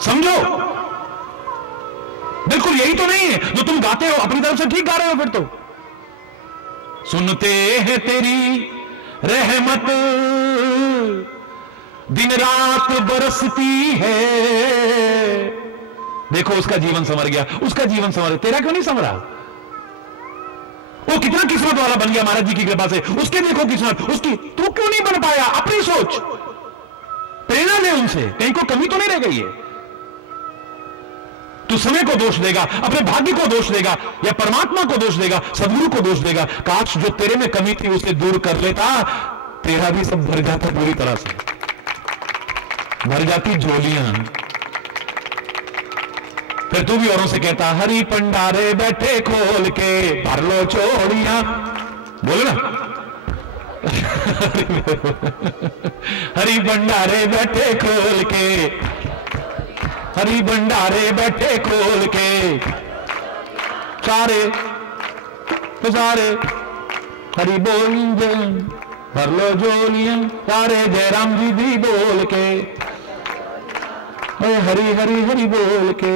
समझो, बिल्कुल यही तो नहीं है जो तुम गाते हो, अपनी तरफ से ठीक गा रहे हो। फिर तो सुनते हैं तेरी रहमत दिन रात बरसती है। देखो उसका जीवन संवर गया, उसका जीवन संवर, तेरा क्यों नहीं संवरा? वो कितना किस्मत वाला बन गया महाराज जी की कृपा से, उसके देखो किस्मत उसकी, तू क्यों नहीं बन पाया? अपनी सोच, प्रेरणा ले उनसे, कहीं को कमी तो नहीं रह गई है। तू समय को दोष देगा, अपने भाग्य को दोष देगा, या परमात्मा को दोष देगा, सदगुरु को दोष देगा। काश जो तेरे में कमी थी उसे दूर कर लेता, तेरा भी सब भर जाता, बुरी तरह से भर जाती झोलियां। फिर तू भी औरों से कहता, हरि पंडारे बैठे खोल के भर लो चोड़ियां। बोले ना हरि भंडारे बैठे खोल के, हरि भंडारे बैठे खोल के, सारे तो सारे हरि बोल भर लो जोलियां, सारे जयराम जी भी बोल के, हरि हरि हरि बोल के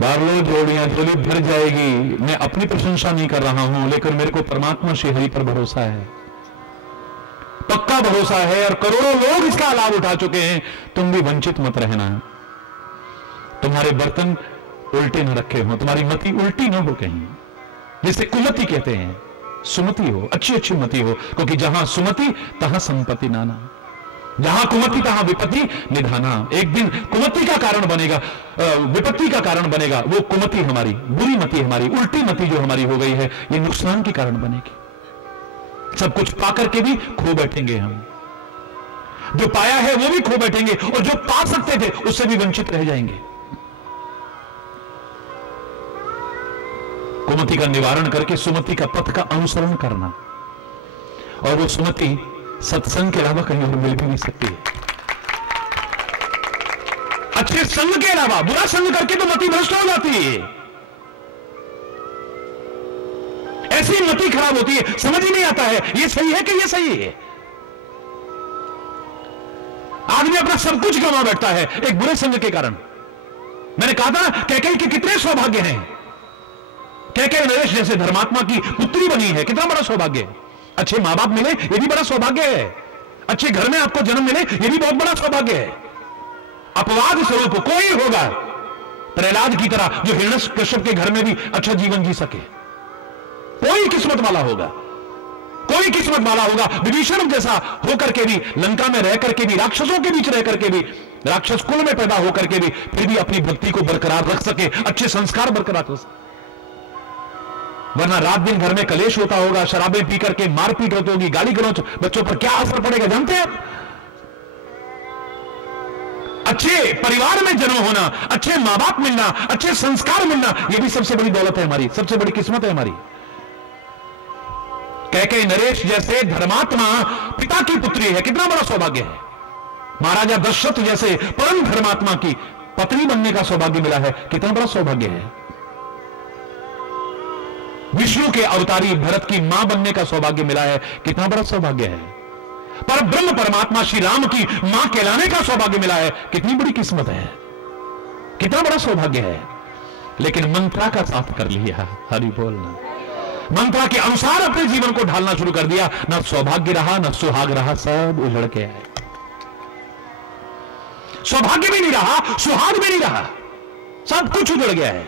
भर लो जोड़ियां, झोली भर जाएगी। मैं अपनी प्रशंसा नहीं कर रहा हूं, लेकिन मेरे को परमात्मा श्री हरि पर भरोसा है, पक्का भरोसा है, और करोड़ों लोग इसका लाभ उठा चुके हैं। तुम भी वंचित मत रहना, तुम्हारे बर्तन उल्टे न रखे हो, तुम्हारी मति उल्टी न हो कहीं, जिसे कुमति कहते हैं, सुमति हो, अच्छी अच्छी मति हो, क्योंकि जहां सुमति तहां संपत्ति नाना, जहां कुमति तहां विपत्ति निधाना। एक दिन कुमति का कारण बनेगा, विपत्ति का कारण बनेगा वो कुमति हमारी, बुरी मति हमारी, उल्टी मति जो हमारी हो गई है, ये नुकसान के कारण बनेगी। सब कुछ पाकर के भी खो बैठेंगे हम, जो पाया है वो भी खो बैठेंगे, और जो पा सकते थे उससे भी वंचित रह जाएंगे। कुमति का निवारण करके सुमति का पथ का अनुसरण करना, और वो सुमति सत्संग के अलावा कहीं और मिल भी नहीं सकती है। अच्छे संग के अलावा बुरा संग करके तो मति भ्रष्ट हो जाती है, ऐसी मति खराब होती है, समझ ही नहीं आता है ये सही है कि ये सही है। आदमी अपना सब कुछ गंवा बैठता है एक बुरे संग के कारण। मैंने कहा था कैकेयी के कितने सौभाग्य हैं, कैकेयी नरेश जैसे धर्मात्मा की पुत्री बनी है, कितना बड़ा सौभाग्य है। अच्छे मां बाप मिले ये भी बड़ा सौभाग्य है, अच्छे घर में आपको जन्म मिले ये भी बहुत बड़ा सौभाग्य है। अपवाद स्वरूप कोई होगा प्रहलाद की तरह जो हिरण्यकश्यप के घर में भी अच्छा जीवन जी सके, कोई किस्मत वाला होगा, कोई किस्मत वाला होगा। विभीषण जैसा होकर के भी, लंका में रह करके भी, राक्षसों के बीच रह करके भी, राक्षस कुल में पैदा होकर के भी, फिर भी अपनी भक्ति को बरकरार रख सके, अच्छे संस्कार बरकरार रख सके। वरना रात दिन घर में कलेश होता होगा, शराबें पी करके मारपीट होती होगी, गाली गलौज, बच्चों पर क्या असर पड़ेगा जानते हैं आप? अच्छे परिवार में जन्म होना, अच्छे मां बाप मिलना, अच्छे संस्कार मिलना, यह भी सबसे बड़ी दौलत है हमारी, सबसे बड़ी किस्मत है हमारी। कैकेयी नरेश जैसे धर्मात्मा पिता की पुत्री है, कितना बड़ा सौभाग्य है। महाराजा दशरथ जैसे परम धर्मात्मा की पत्नी बनने का सौभाग्य मिला है, कितना बड़ा सौभाग्य है। विष्णु के अवतारी भरत की मां बनने का सौभाग्य मिला है, कितना बड़ा सौभाग्य है। पर ब्रह्म परमात्मा श्री राम की मां कहलाने का सौभाग्य मिला है, कितनी बड़ी किस्मत है, कितना बड़ा सौभाग्य है। लेकिन मंत्रा का साथ कर लिया, हरि बोलना, मंत्रा के अनुसार अपने जीवन को ढालना शुरू कर दिया, न सौभाग्य रहा न सुहाग रहा, सब उजड़ के आए। सौभाग्य भी नहीं रहा, सुहाग भी नहीं रहा, सब कुछ उजड़ गया है।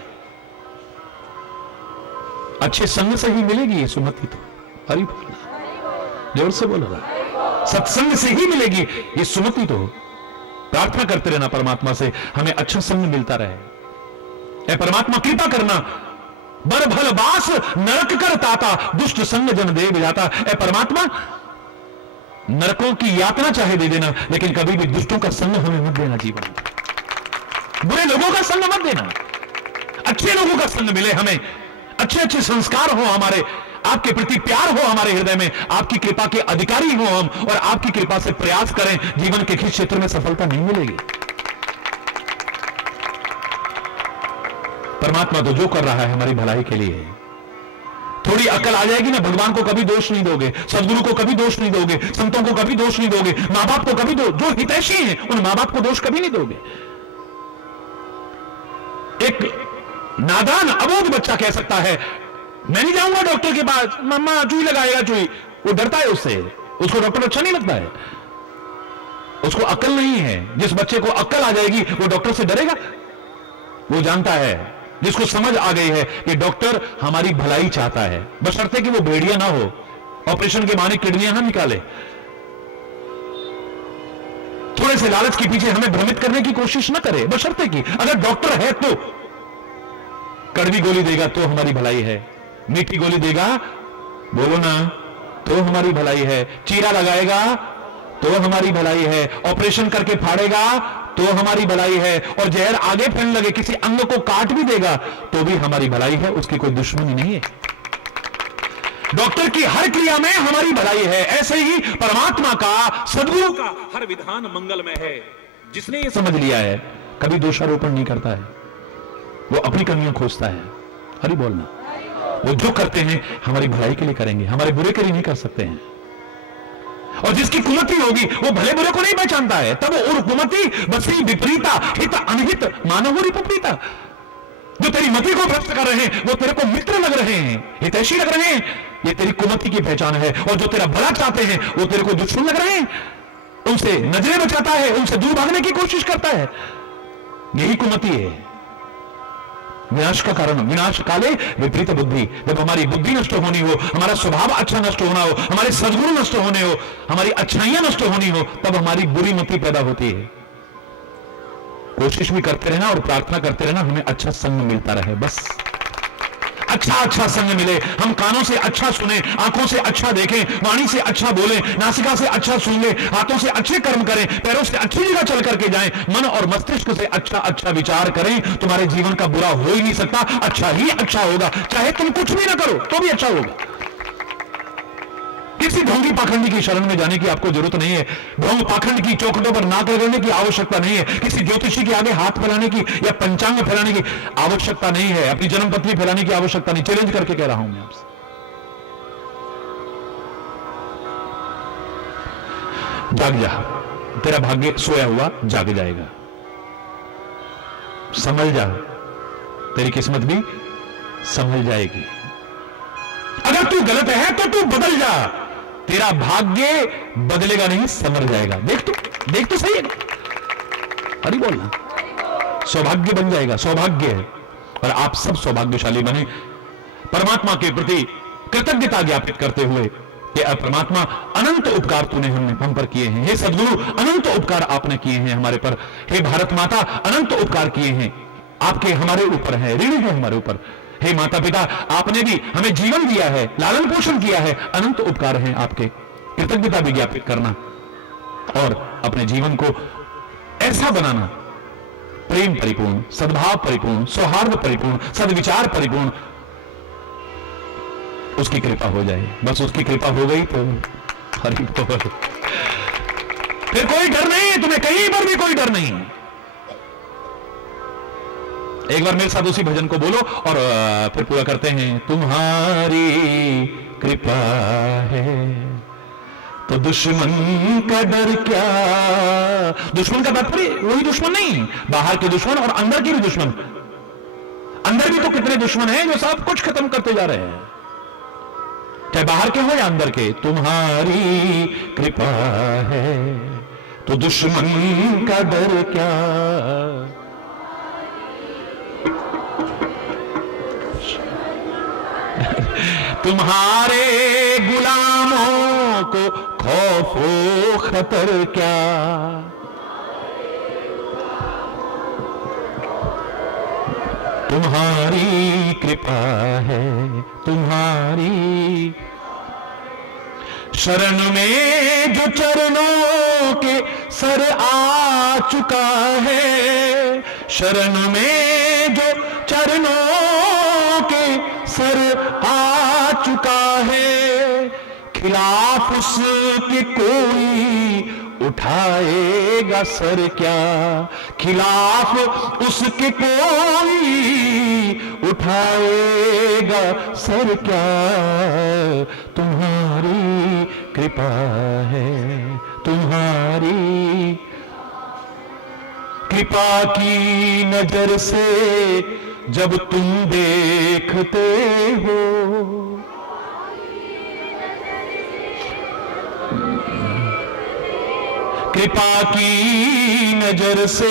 अच्छे संग से ही मिलेगी ये सुमति, तो हरि बोलना, जोर से बोल रहा, सत्संग से ही मिलेगी ये सुमति। तो प्रार्थना करते रहना परमात्मा से हमें अच्छा संग मिलता रहे। ए परमात्मा कृपा करना, बर भल बास नरक कर ताता, दुष्ट संग जन दे जाता। ए परमात्मा नरकों की यातना चाहे दे देना, लेकिन कभी भी दुष्टों का संग हमें मत देना, जीवन में बुरे लोगों का संग मत देना, अच्छे लोगों का संग मिले हमें, अच्छे अच्छे संस्कार हो हमारे, आपके प्रति प्यार हो हमारे हृदय में, आपकी कृपा के अधिकारी हो हम, और आपकी कृपा से प्रयास करें। जीवन के किस क्षेत्र में सफलता नहीं मिलेगी, परमात्मा तो जो कर रहा है हमारी भलाई के लिए। थोड़ी अकल आ जाएगी ना, भगवान को कभी दोष नहीं दोगे, सदगुरु को कभी दोष नहीं दोगे, संतों को कभी दोष नहीं दोगे, मां बाप को कभी जो हितैषी हैं उन मां बाप को दोष कभी नहीं दोगे। एक नादान अबोध बच्चा कह सकता है मैं नहीं जाऊंगा डॉक्टर के पास, मम्मा चूई लगाएगा, चूई, वो डरता है उससे, उसको डॉक्टर अच्छा नहीं लगता है, उसको अकल नहीं है। जिस बच्चे को अकल आ जाएगी वो डॉक्टर से डरेगा, वो जानता है, जिसको समझ आ गई है कि डॉक्टर हमारी भलाई चाहता है, बशर्ते कि वो भेड़िया ना हो, ऑपरेशन के बहाने किडनियां ना निकाले। थोड़ा थोड़े से लालच के पीछे हमें भ्रमित करने की कोशिश न करे, बशर्ते कि अगर डॉक्टर है तो कड़वी गोली देगा तो हमारी भलाई है, मीठी गोली देगा, बोलो ना, तो हमारी भलाई है, चीरा लगाएगा तो हमारी भलाई है, ऑपरेशन करके फाड़ेगा तो हमारी भलाई है, और जहर आगे फैलने लगे, किसी अंग को काट भी देगा तो भी हमारी भलाई है, उसकी कोई दुश्मनी नहीं है। डॉक्टर की हर क्रिया में हमारी भलाई है। ऐसे ही परमात्मा का, सद्गुरु का हर विधान मंगलमय है। जिसने ये समझ लिया है कभी दोषारोपण नहीं करता है, वो अपनी कमियां खोजता है। हरि बोलना। वो जो करते हैं हमारी भलाई के लिए करेंगे, हमारे बुरे के लिए नहीं कर सकते हैं। और जिसकी कुमति होगी वो भले बुरे को नहीं पहचानता है, तब और कुमति बसी विपरीता हित अनहित मानव रिपरीता। जो तेरी मति को भ्रष्ट कर रहे हैं वो तेरे को मित्र लग रहे हैं, हितैषी लग रहे हैं, ये तेरी कुमति की पहचान है। और जो तेरा भला चाहते हैं वो तेरे को दुश्मन लग रहे हैं, उनसे नजरें बचाता है, उनसे दूर भागने की कोशिश करता है। यही कुमति है, विनाश का कारण। विनाश काले विपरीत बुद्धि। जब हमारी बुद्धि नष्ट होनी हो, हमारा स्वभाव अच्छा नष्ट होना हो, हमारे सद्गुण नष्ट होने हो, हमारी अच्छाइयां नष्ट होनी हो, तब हमारी बुरी मति पैदा होती है। कोशिश भी करते रहना और प्रार्थना करते रहना हमें अच्छा संग मिलता रहे, बस अच्छा अच्छा संग मिले। हम कानों से अच्छा सुने, आंखों से अच्छा देखें, वाणी से अच्छा बोलें, नासिका से अच्छा सूंघें, हाथों से अच्छे कर्म करें, पैरों से अच्छी जगह चल करके जाएं, मन और मस्तिष्क से अच्छा अच्छा विचार करें। तुम्हारे जीवन का बुरा हो ही नहीं सकता, अच्छा ही अच्छा होगा। चाहे तुम कुछ भी ना करो तो भी अच्छा होगा। किसी ढोंगी पाखंडी की शरण में जाने की आपको जरूरत नहीं है। ढोंग पाखंड की चौखटों पर नाक रगड़ने की आवश्यकता नहीं है। किसी ज्योतिषी के आगे हाथ फैलाने की या पंचांग फैलाने की आवश्यकता नहीं है। अपनी जन्मपत्री फैलाने की आवश्यकता नहीं। चैलेंज करके कह रहा हूं मैं आपसे। जाग जा, तेरा भाग्य सोया हुआ जाग जाएगा। समझ जा, तेरी किस्मत भी संभल जाएगी। अगर तू गलत है तो तू बदल जा, तेरा भाग्य बदलेगा नहीं, संभल जाएगा। देख तो सही है। हरि बोलना। सौभाग्य बन जाएगा, सौभाग्य है। और आप सब सौभाग्यशाली बने। परमात्मा के प्रति कृतज्ञता ज्ञापित करते हुए कि परमात्मा अनंत उपकार तूने हम पर किए हैं। हे सद्गुरु, अनंत उपकार आपने किए हैं हमारे पर। हे भारत माता, अनंत उपकार किए हैं आपके, हमारे ऊपर है, ऋणी है हमारे ऊपर। हे माता पिता, आपने भी हमें जीवन दिया है, लालन पोषण किया है, अनंत उपकार हैं आपके। कृतज्ञता भी ज्ञापित करना और अपने जीवन को ऐसा बनाना, प्रेम परिपूर्ण, सद्भाव परिपूर्ण, सौहार्द परिपूर्ण, सद्विचार परिपूर्ण, उसकी कृपा हो जाए। बस उसकी कृपा हो गई तो हरि बोल। फिर कोई डर नहीं है तुम्हें, कहीं पर भी कोई डर नहीं है। एक बार मेरे साथ उसी भजन को बोलो और फिर पूरा करते हैं। तुम्हारी कृपा है तो दुश्मन का डर क्या। दुश्मन का तात्पर्य वही दुश्मन नहीं, बाहर के दुश्मन और अंदर के भी दुश्मन। अंदर भी तो कितने दुश्मन हैं जो सब कुछ खत्म करते जा रहे हैं, चाहे बाहर के हो या अंदर के। तुम्हारी कृपा है तो दुश्मन का डर क्या। तुम्हारे गुलामों को खौफो खतर क्या। तुम्हारी कृपा है, तुम्हारी शरण में जो चरणों के सर आ चुका है। शरण में जो चरणों के सर आ चुका है, खिलाफ उसके कोई उठाएगा सर क्या। खिलाफ उसके कोई उठाएगा सर क्या। तुम्हारी कृपा है, तुम्हारी कृपा की नजर से जब तुम देखते हो। कृपा की नजर से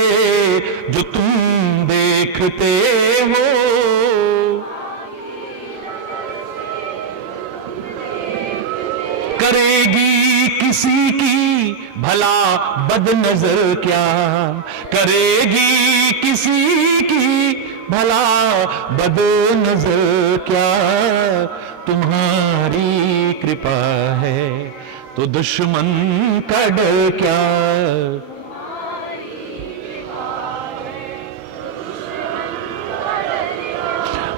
जो तुम देखते हो। करेगी किसी की भला बदनजर क्या करेगी किसी की, भला बदनजर क्या। तुम्हारी कृपा है तो दुश्मन का डर क्या।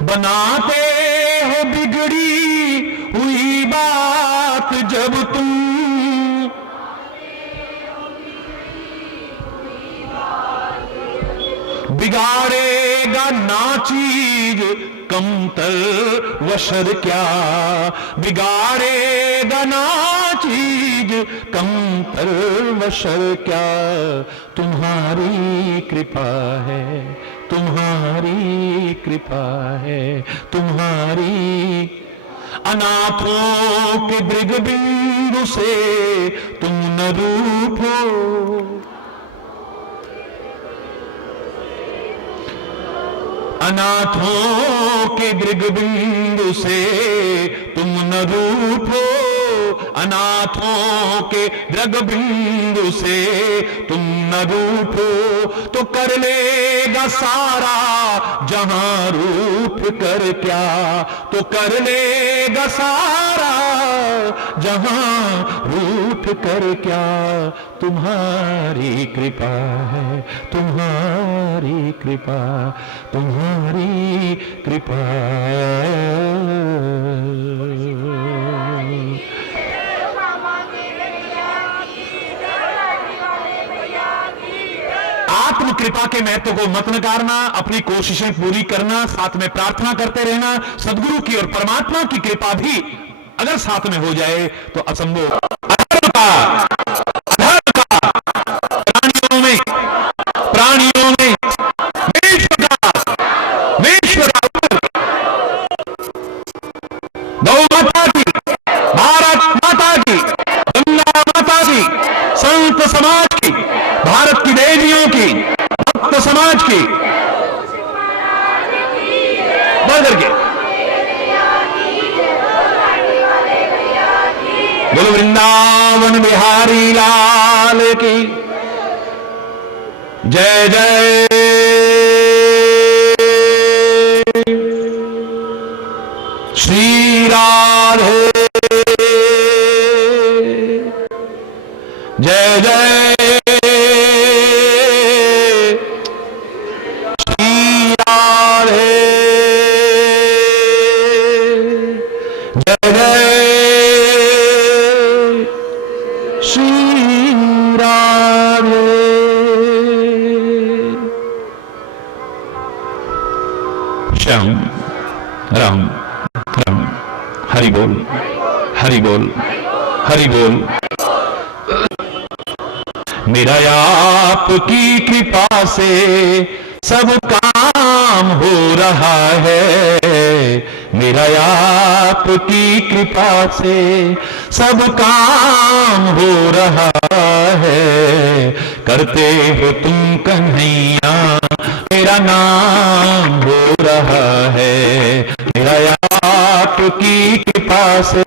बनाते हो बिगड़ी हुई बात जब तुम, बिगाड़ेगा ना चीज कमतर वशर क्या। बिगाड़ेगा ना चीज कमतर वशर क्या। तुम्हारी कृपा है, तुम्हारी कृपा है, तुम्हारी। अनाथों के दृगबिंदु से तुम न रूठो, अनाथों के दृगबिंदु से तुम न रूठो। अनाथों के दृगबिंदु से तुम न रूठो। तो कर लेगा सारा जहां रूठ कर क्या। तो कर लेगा सारा जहां रूठ कर क्या। तुम्हारी कृपा है, तुम्हारी कृपा, तुम्हारी कृपा। आत्म कृपा के महत्व को मत नकारना, अपनी कोशिशें पूरी करना, साथ में प्रार्थना करते रहना। सदगुरु की और परमात्मा की कृपा भी अगर साथ में हो जाए तो असंभव प्राणियों में गौ माता की, भारत माता की, गंगा माता की, संत समाज की, भारत की देवियों की, भक्त समाज की, बढ़ करके बोलो वृंदावन बिहारी लाल की जय जय। श्री राधे जय जय। श्री राधे जय जय। श्री राधे। श्याम राम राम। हरि बोल, हरि बोल, हरि बोल। मेरा आपकी कृपा से सब काम हो रहा है। मेरा आपकी कृपा से सब काम हो रहा है। करते हो तुम कन्हैया मेरा नाम हो रहा है। मेरा आपकी कृपा से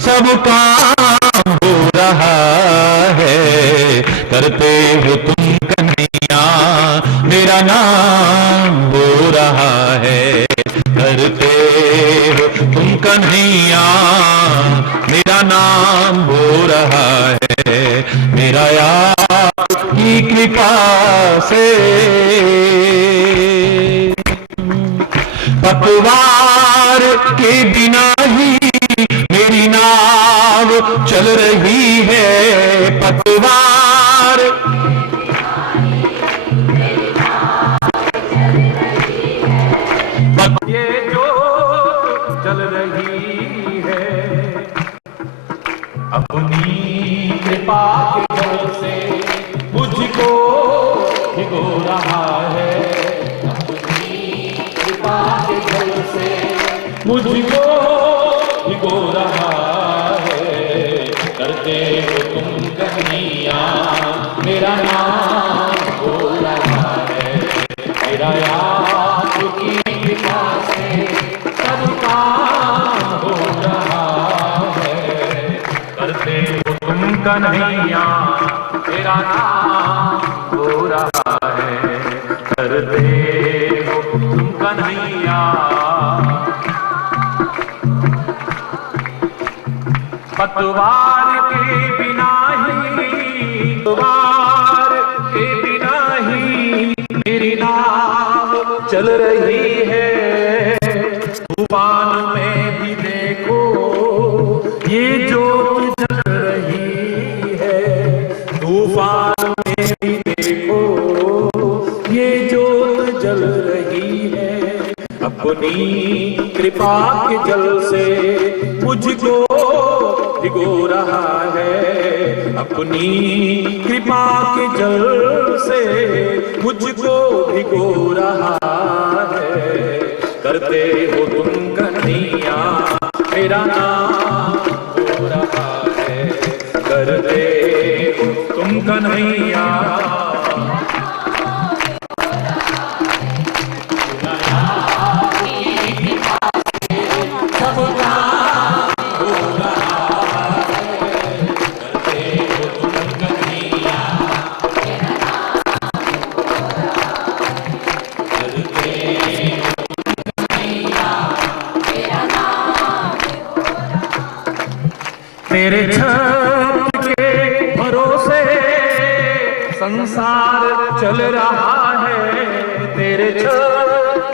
सब काम हो रहा है। करते हो तुम कन्हैया मेरा नाम हो रहा है। करते हो तुम कन्हैया मेरा नाम हो रहा है। मेरा आपकी कृपा से पतवार के बिना ही मेरी नाव चल रही है। पतवार ये जो चल रही है अपनी कृपा के जल से मुझको भिगो रहा है। अपनी कृपा के जल से मुझको भिगो रहा है। करते हो तुम कन्हैया मेरा नाम हो रहा है। मेरा आपकी कृपा से सब काम हो रहा है। करते हो तुम कन्हैया मेरा नाम हो रहा है, करते हो तुम कन्हैया। पतवार के बिना ही, पतवार के बिना ही मेरी नाव चल रही है। तूफान में भी देखो ये जोत जल रही है, तूफान में भी देखो ये जोत जल रही है। अपनी कृपा के जल से मुझको भिगो रहा है, अपनी कृपा के जल से मुझको भिगो रहा है। करते हो तुम कन्हैया, मेरा नाम हो रहा है, करते हो तुम कन्हैया। तेरे छत के भरोसे संसार चल रहा है, तेरे छत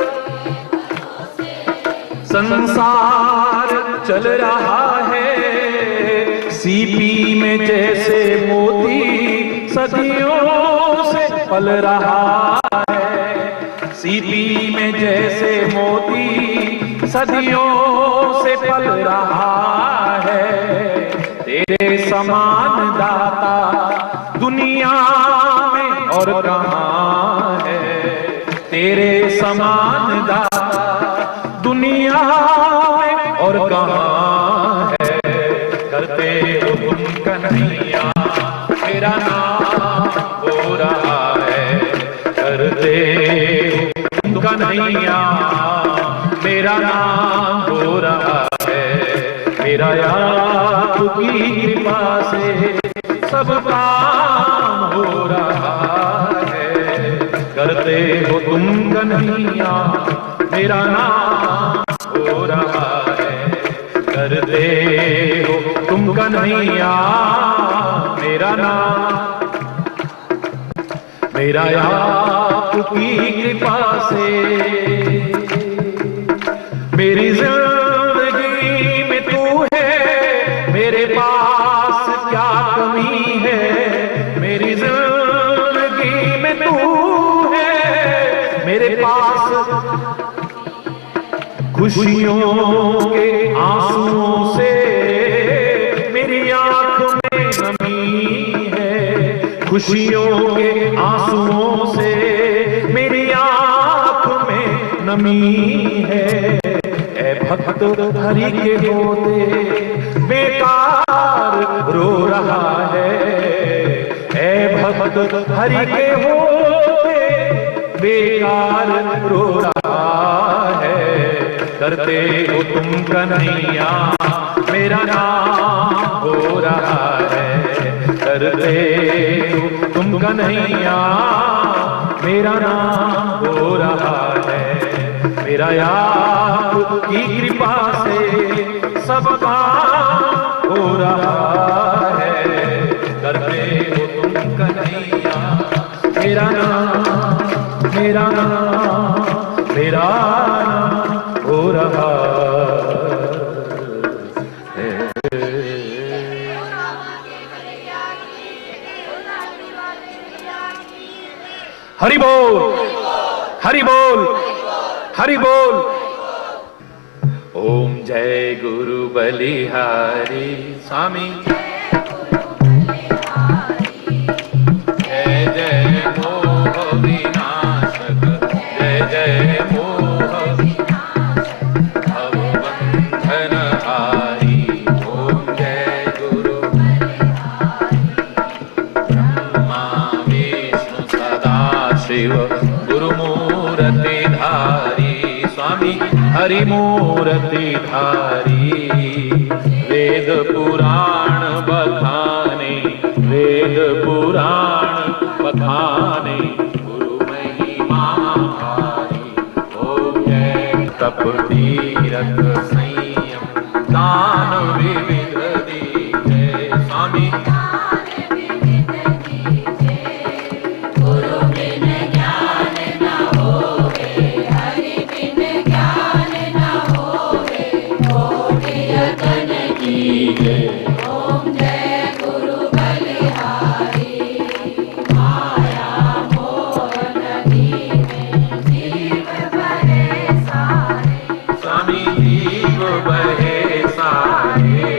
संसार चल रहा है। सीपी में जैसे मोती सदियों से पल रहा है, सीपी में जैसे मोती सदियों से पल रहा है। तेरे समान दाता दुनिया में और कहाँ है, तेरे समान दाता दुनिया में और कहाँ है। करते हो तुम कन्हैया, मेरा नाम हो रहा है, करते हो तुम कन्हैया, मेरा नाम हो रहा है। मेरा आपकी कृपा से सब काम हो रहा है। करते हो तुम कन्हैया, मेरा नाम हो रहा है, करते हो तुम कन्हैया, मेरा नाम। मेरा आपकी कृपा से मेरी जिंदगी में तू है, मेरे पास क्या कमी है। मेरी जिंदगी में तू है, मेरे पास खुशियों के आंसुओं से मेरी आंख में नमी है, खुशियों के आंसुओं से मेरी आंख में नमी है। भक्त हरि के होते बेकार रो रहा है, ऐ भक्त हरि के होते बेकार रो रहा है। करते हो तुम कन्हैया, मेरा नाम हो रहा है, करते हो तुम कन्हैया, मेरा नाम हो रहा है। मेरा आपकी कृपा से सब काम हो रहा है। करते हो तुम कन्हैया, मेरा नाम, मेरा नाम, मेरा नाम हो रहा है। हरि बोल, हरि बोल, हरि बोल। ओम जय गुरु बलिहारी स्वामी, जय जय मोह विनाशक, जय जय मोह भवबंधन हारी। ओम जय गुरु ब्रह्मा विष्णु सदा शिव गुरुमूर्ति धारी स्वामी, हरि मूर्ति धारी। वेद पुराण बखाने, वेद पुराण बिहारी। ओम जय तप तीरथ संयम दान विविध दीजय स्वामी। स्वामी जीव बहे सारे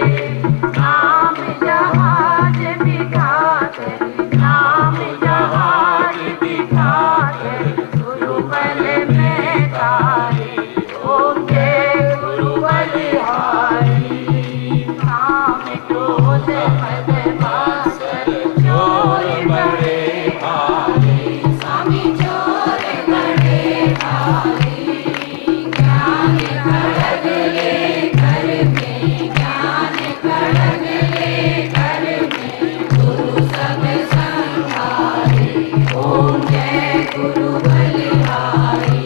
नाम जहाज दिखाकर, नाम जहाज दिखाकर गुरुबल में तारे। ओम जय गुरु बलिहारी। नाम क्रोध मद मात्सर चोर बड़े भारी। स्वामी चोर बड़े भारी। ज्ञान खड़ग ले घर में, ज्ञान खड़ग ले घर में गुरु सब संहारे। ओम जय गुरु बलिहारी।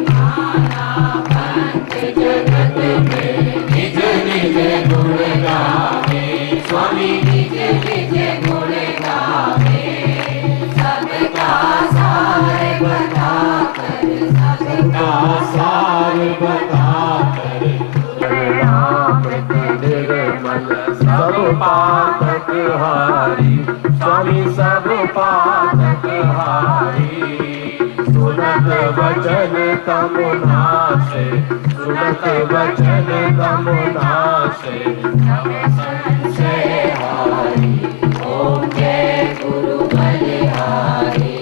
नाना पंथ जगत में निज निज गुण गावे। स्वामी निज निज गुण गावे। सबका सार बताकर, सबका सार बताकर निर्मल सब पातक हारी। स्वामी सब पातक हारी। सुनत वचन तम नाशे, सुनत वचन तम नाशे तम संशय हारी। ओम जय गुरु बलिहारी।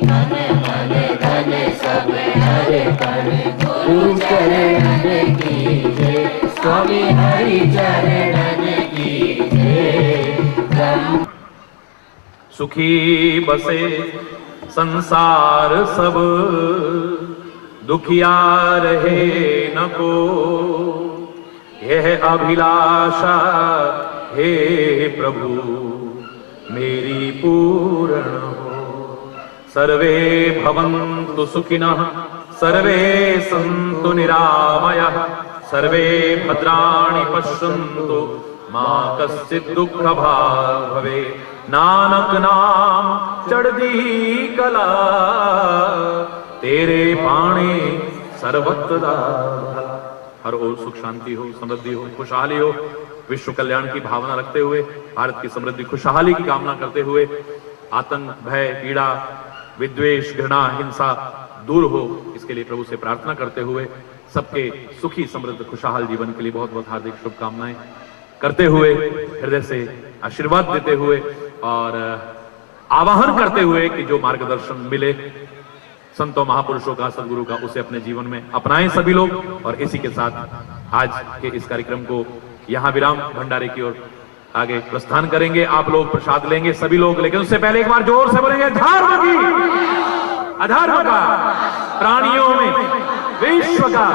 तन मन धन सब हर कर गुरु चरण की जय। स्वामी हरि चरण की जय। सुखी बसे संसार सब, दुखिया रहे न को। यह अभिलाषा हे प्रभु मेरी पूर्ण हो। सर्वे भवन्तु सुखिनः, सर्वे सन्तु निरामयः, सर्वे भद्राणि पश्यन्तु मा कश्चित् दुःख भाग् भवेत्। नानक नाम चढ़दी कला, तेरे पाणी सर्वत्र भला। हर ओर सुख शांति हो, समृद्धि हो, खुशहाली हो। विश्व कल्याण की भावना रखते हुए, भारत की समृद्धि खुशहाली की कामना करते हुए, आतंक भय पीड़ा विद्वेष घृणा हिंसा दूर हो, इसके लिए प्रभु से प्रार्थना करते हुए, सबके सुखी समृद्ध खुशहाल जीवन के लिए बहुत बहुत हार्दिक शुभकामनाएं करते हुए, हृदय से आशीर्वाद देते हुए और आवाहन करते हुए कि जो मार्गदर्शन मिले संतों महापुरुषों का, सदगुरु का, उसे अपने जीवन में अपनाएं सभी लोग। और इसी के साथ आज के इस कार्यक्रम को यहां विराम भंडारे की ओर आगे प्रस्थान करेंगे। आप लोग प्रसाद लेंगे सभी लोग, लेकिन उससे पहले एक बार जोर से बोलेंगे धर्म की, अधर्म का, प्राणियों में विश्व का,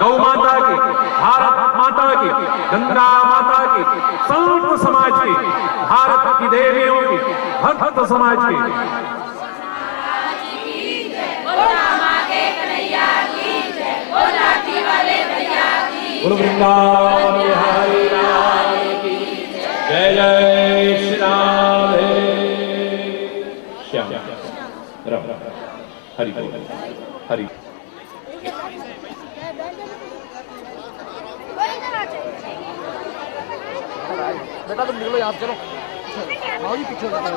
गौ माता की, भारत माता की, गंगा माता की, संत समाज की, भारत की देवियों की, भक्त समाज की। बोलो वृंदावन बिहारी लाल की जय। जय श्री राम श्याम राम हरि बोल हरि। बेटा तुम निकलो यहाँ, चलो आओ जी पीछे हो जाता है।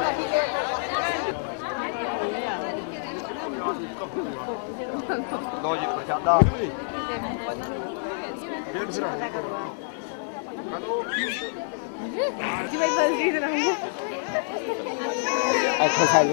लो जी प्रसादा जी भाई बस जी रहा अच्छा साइड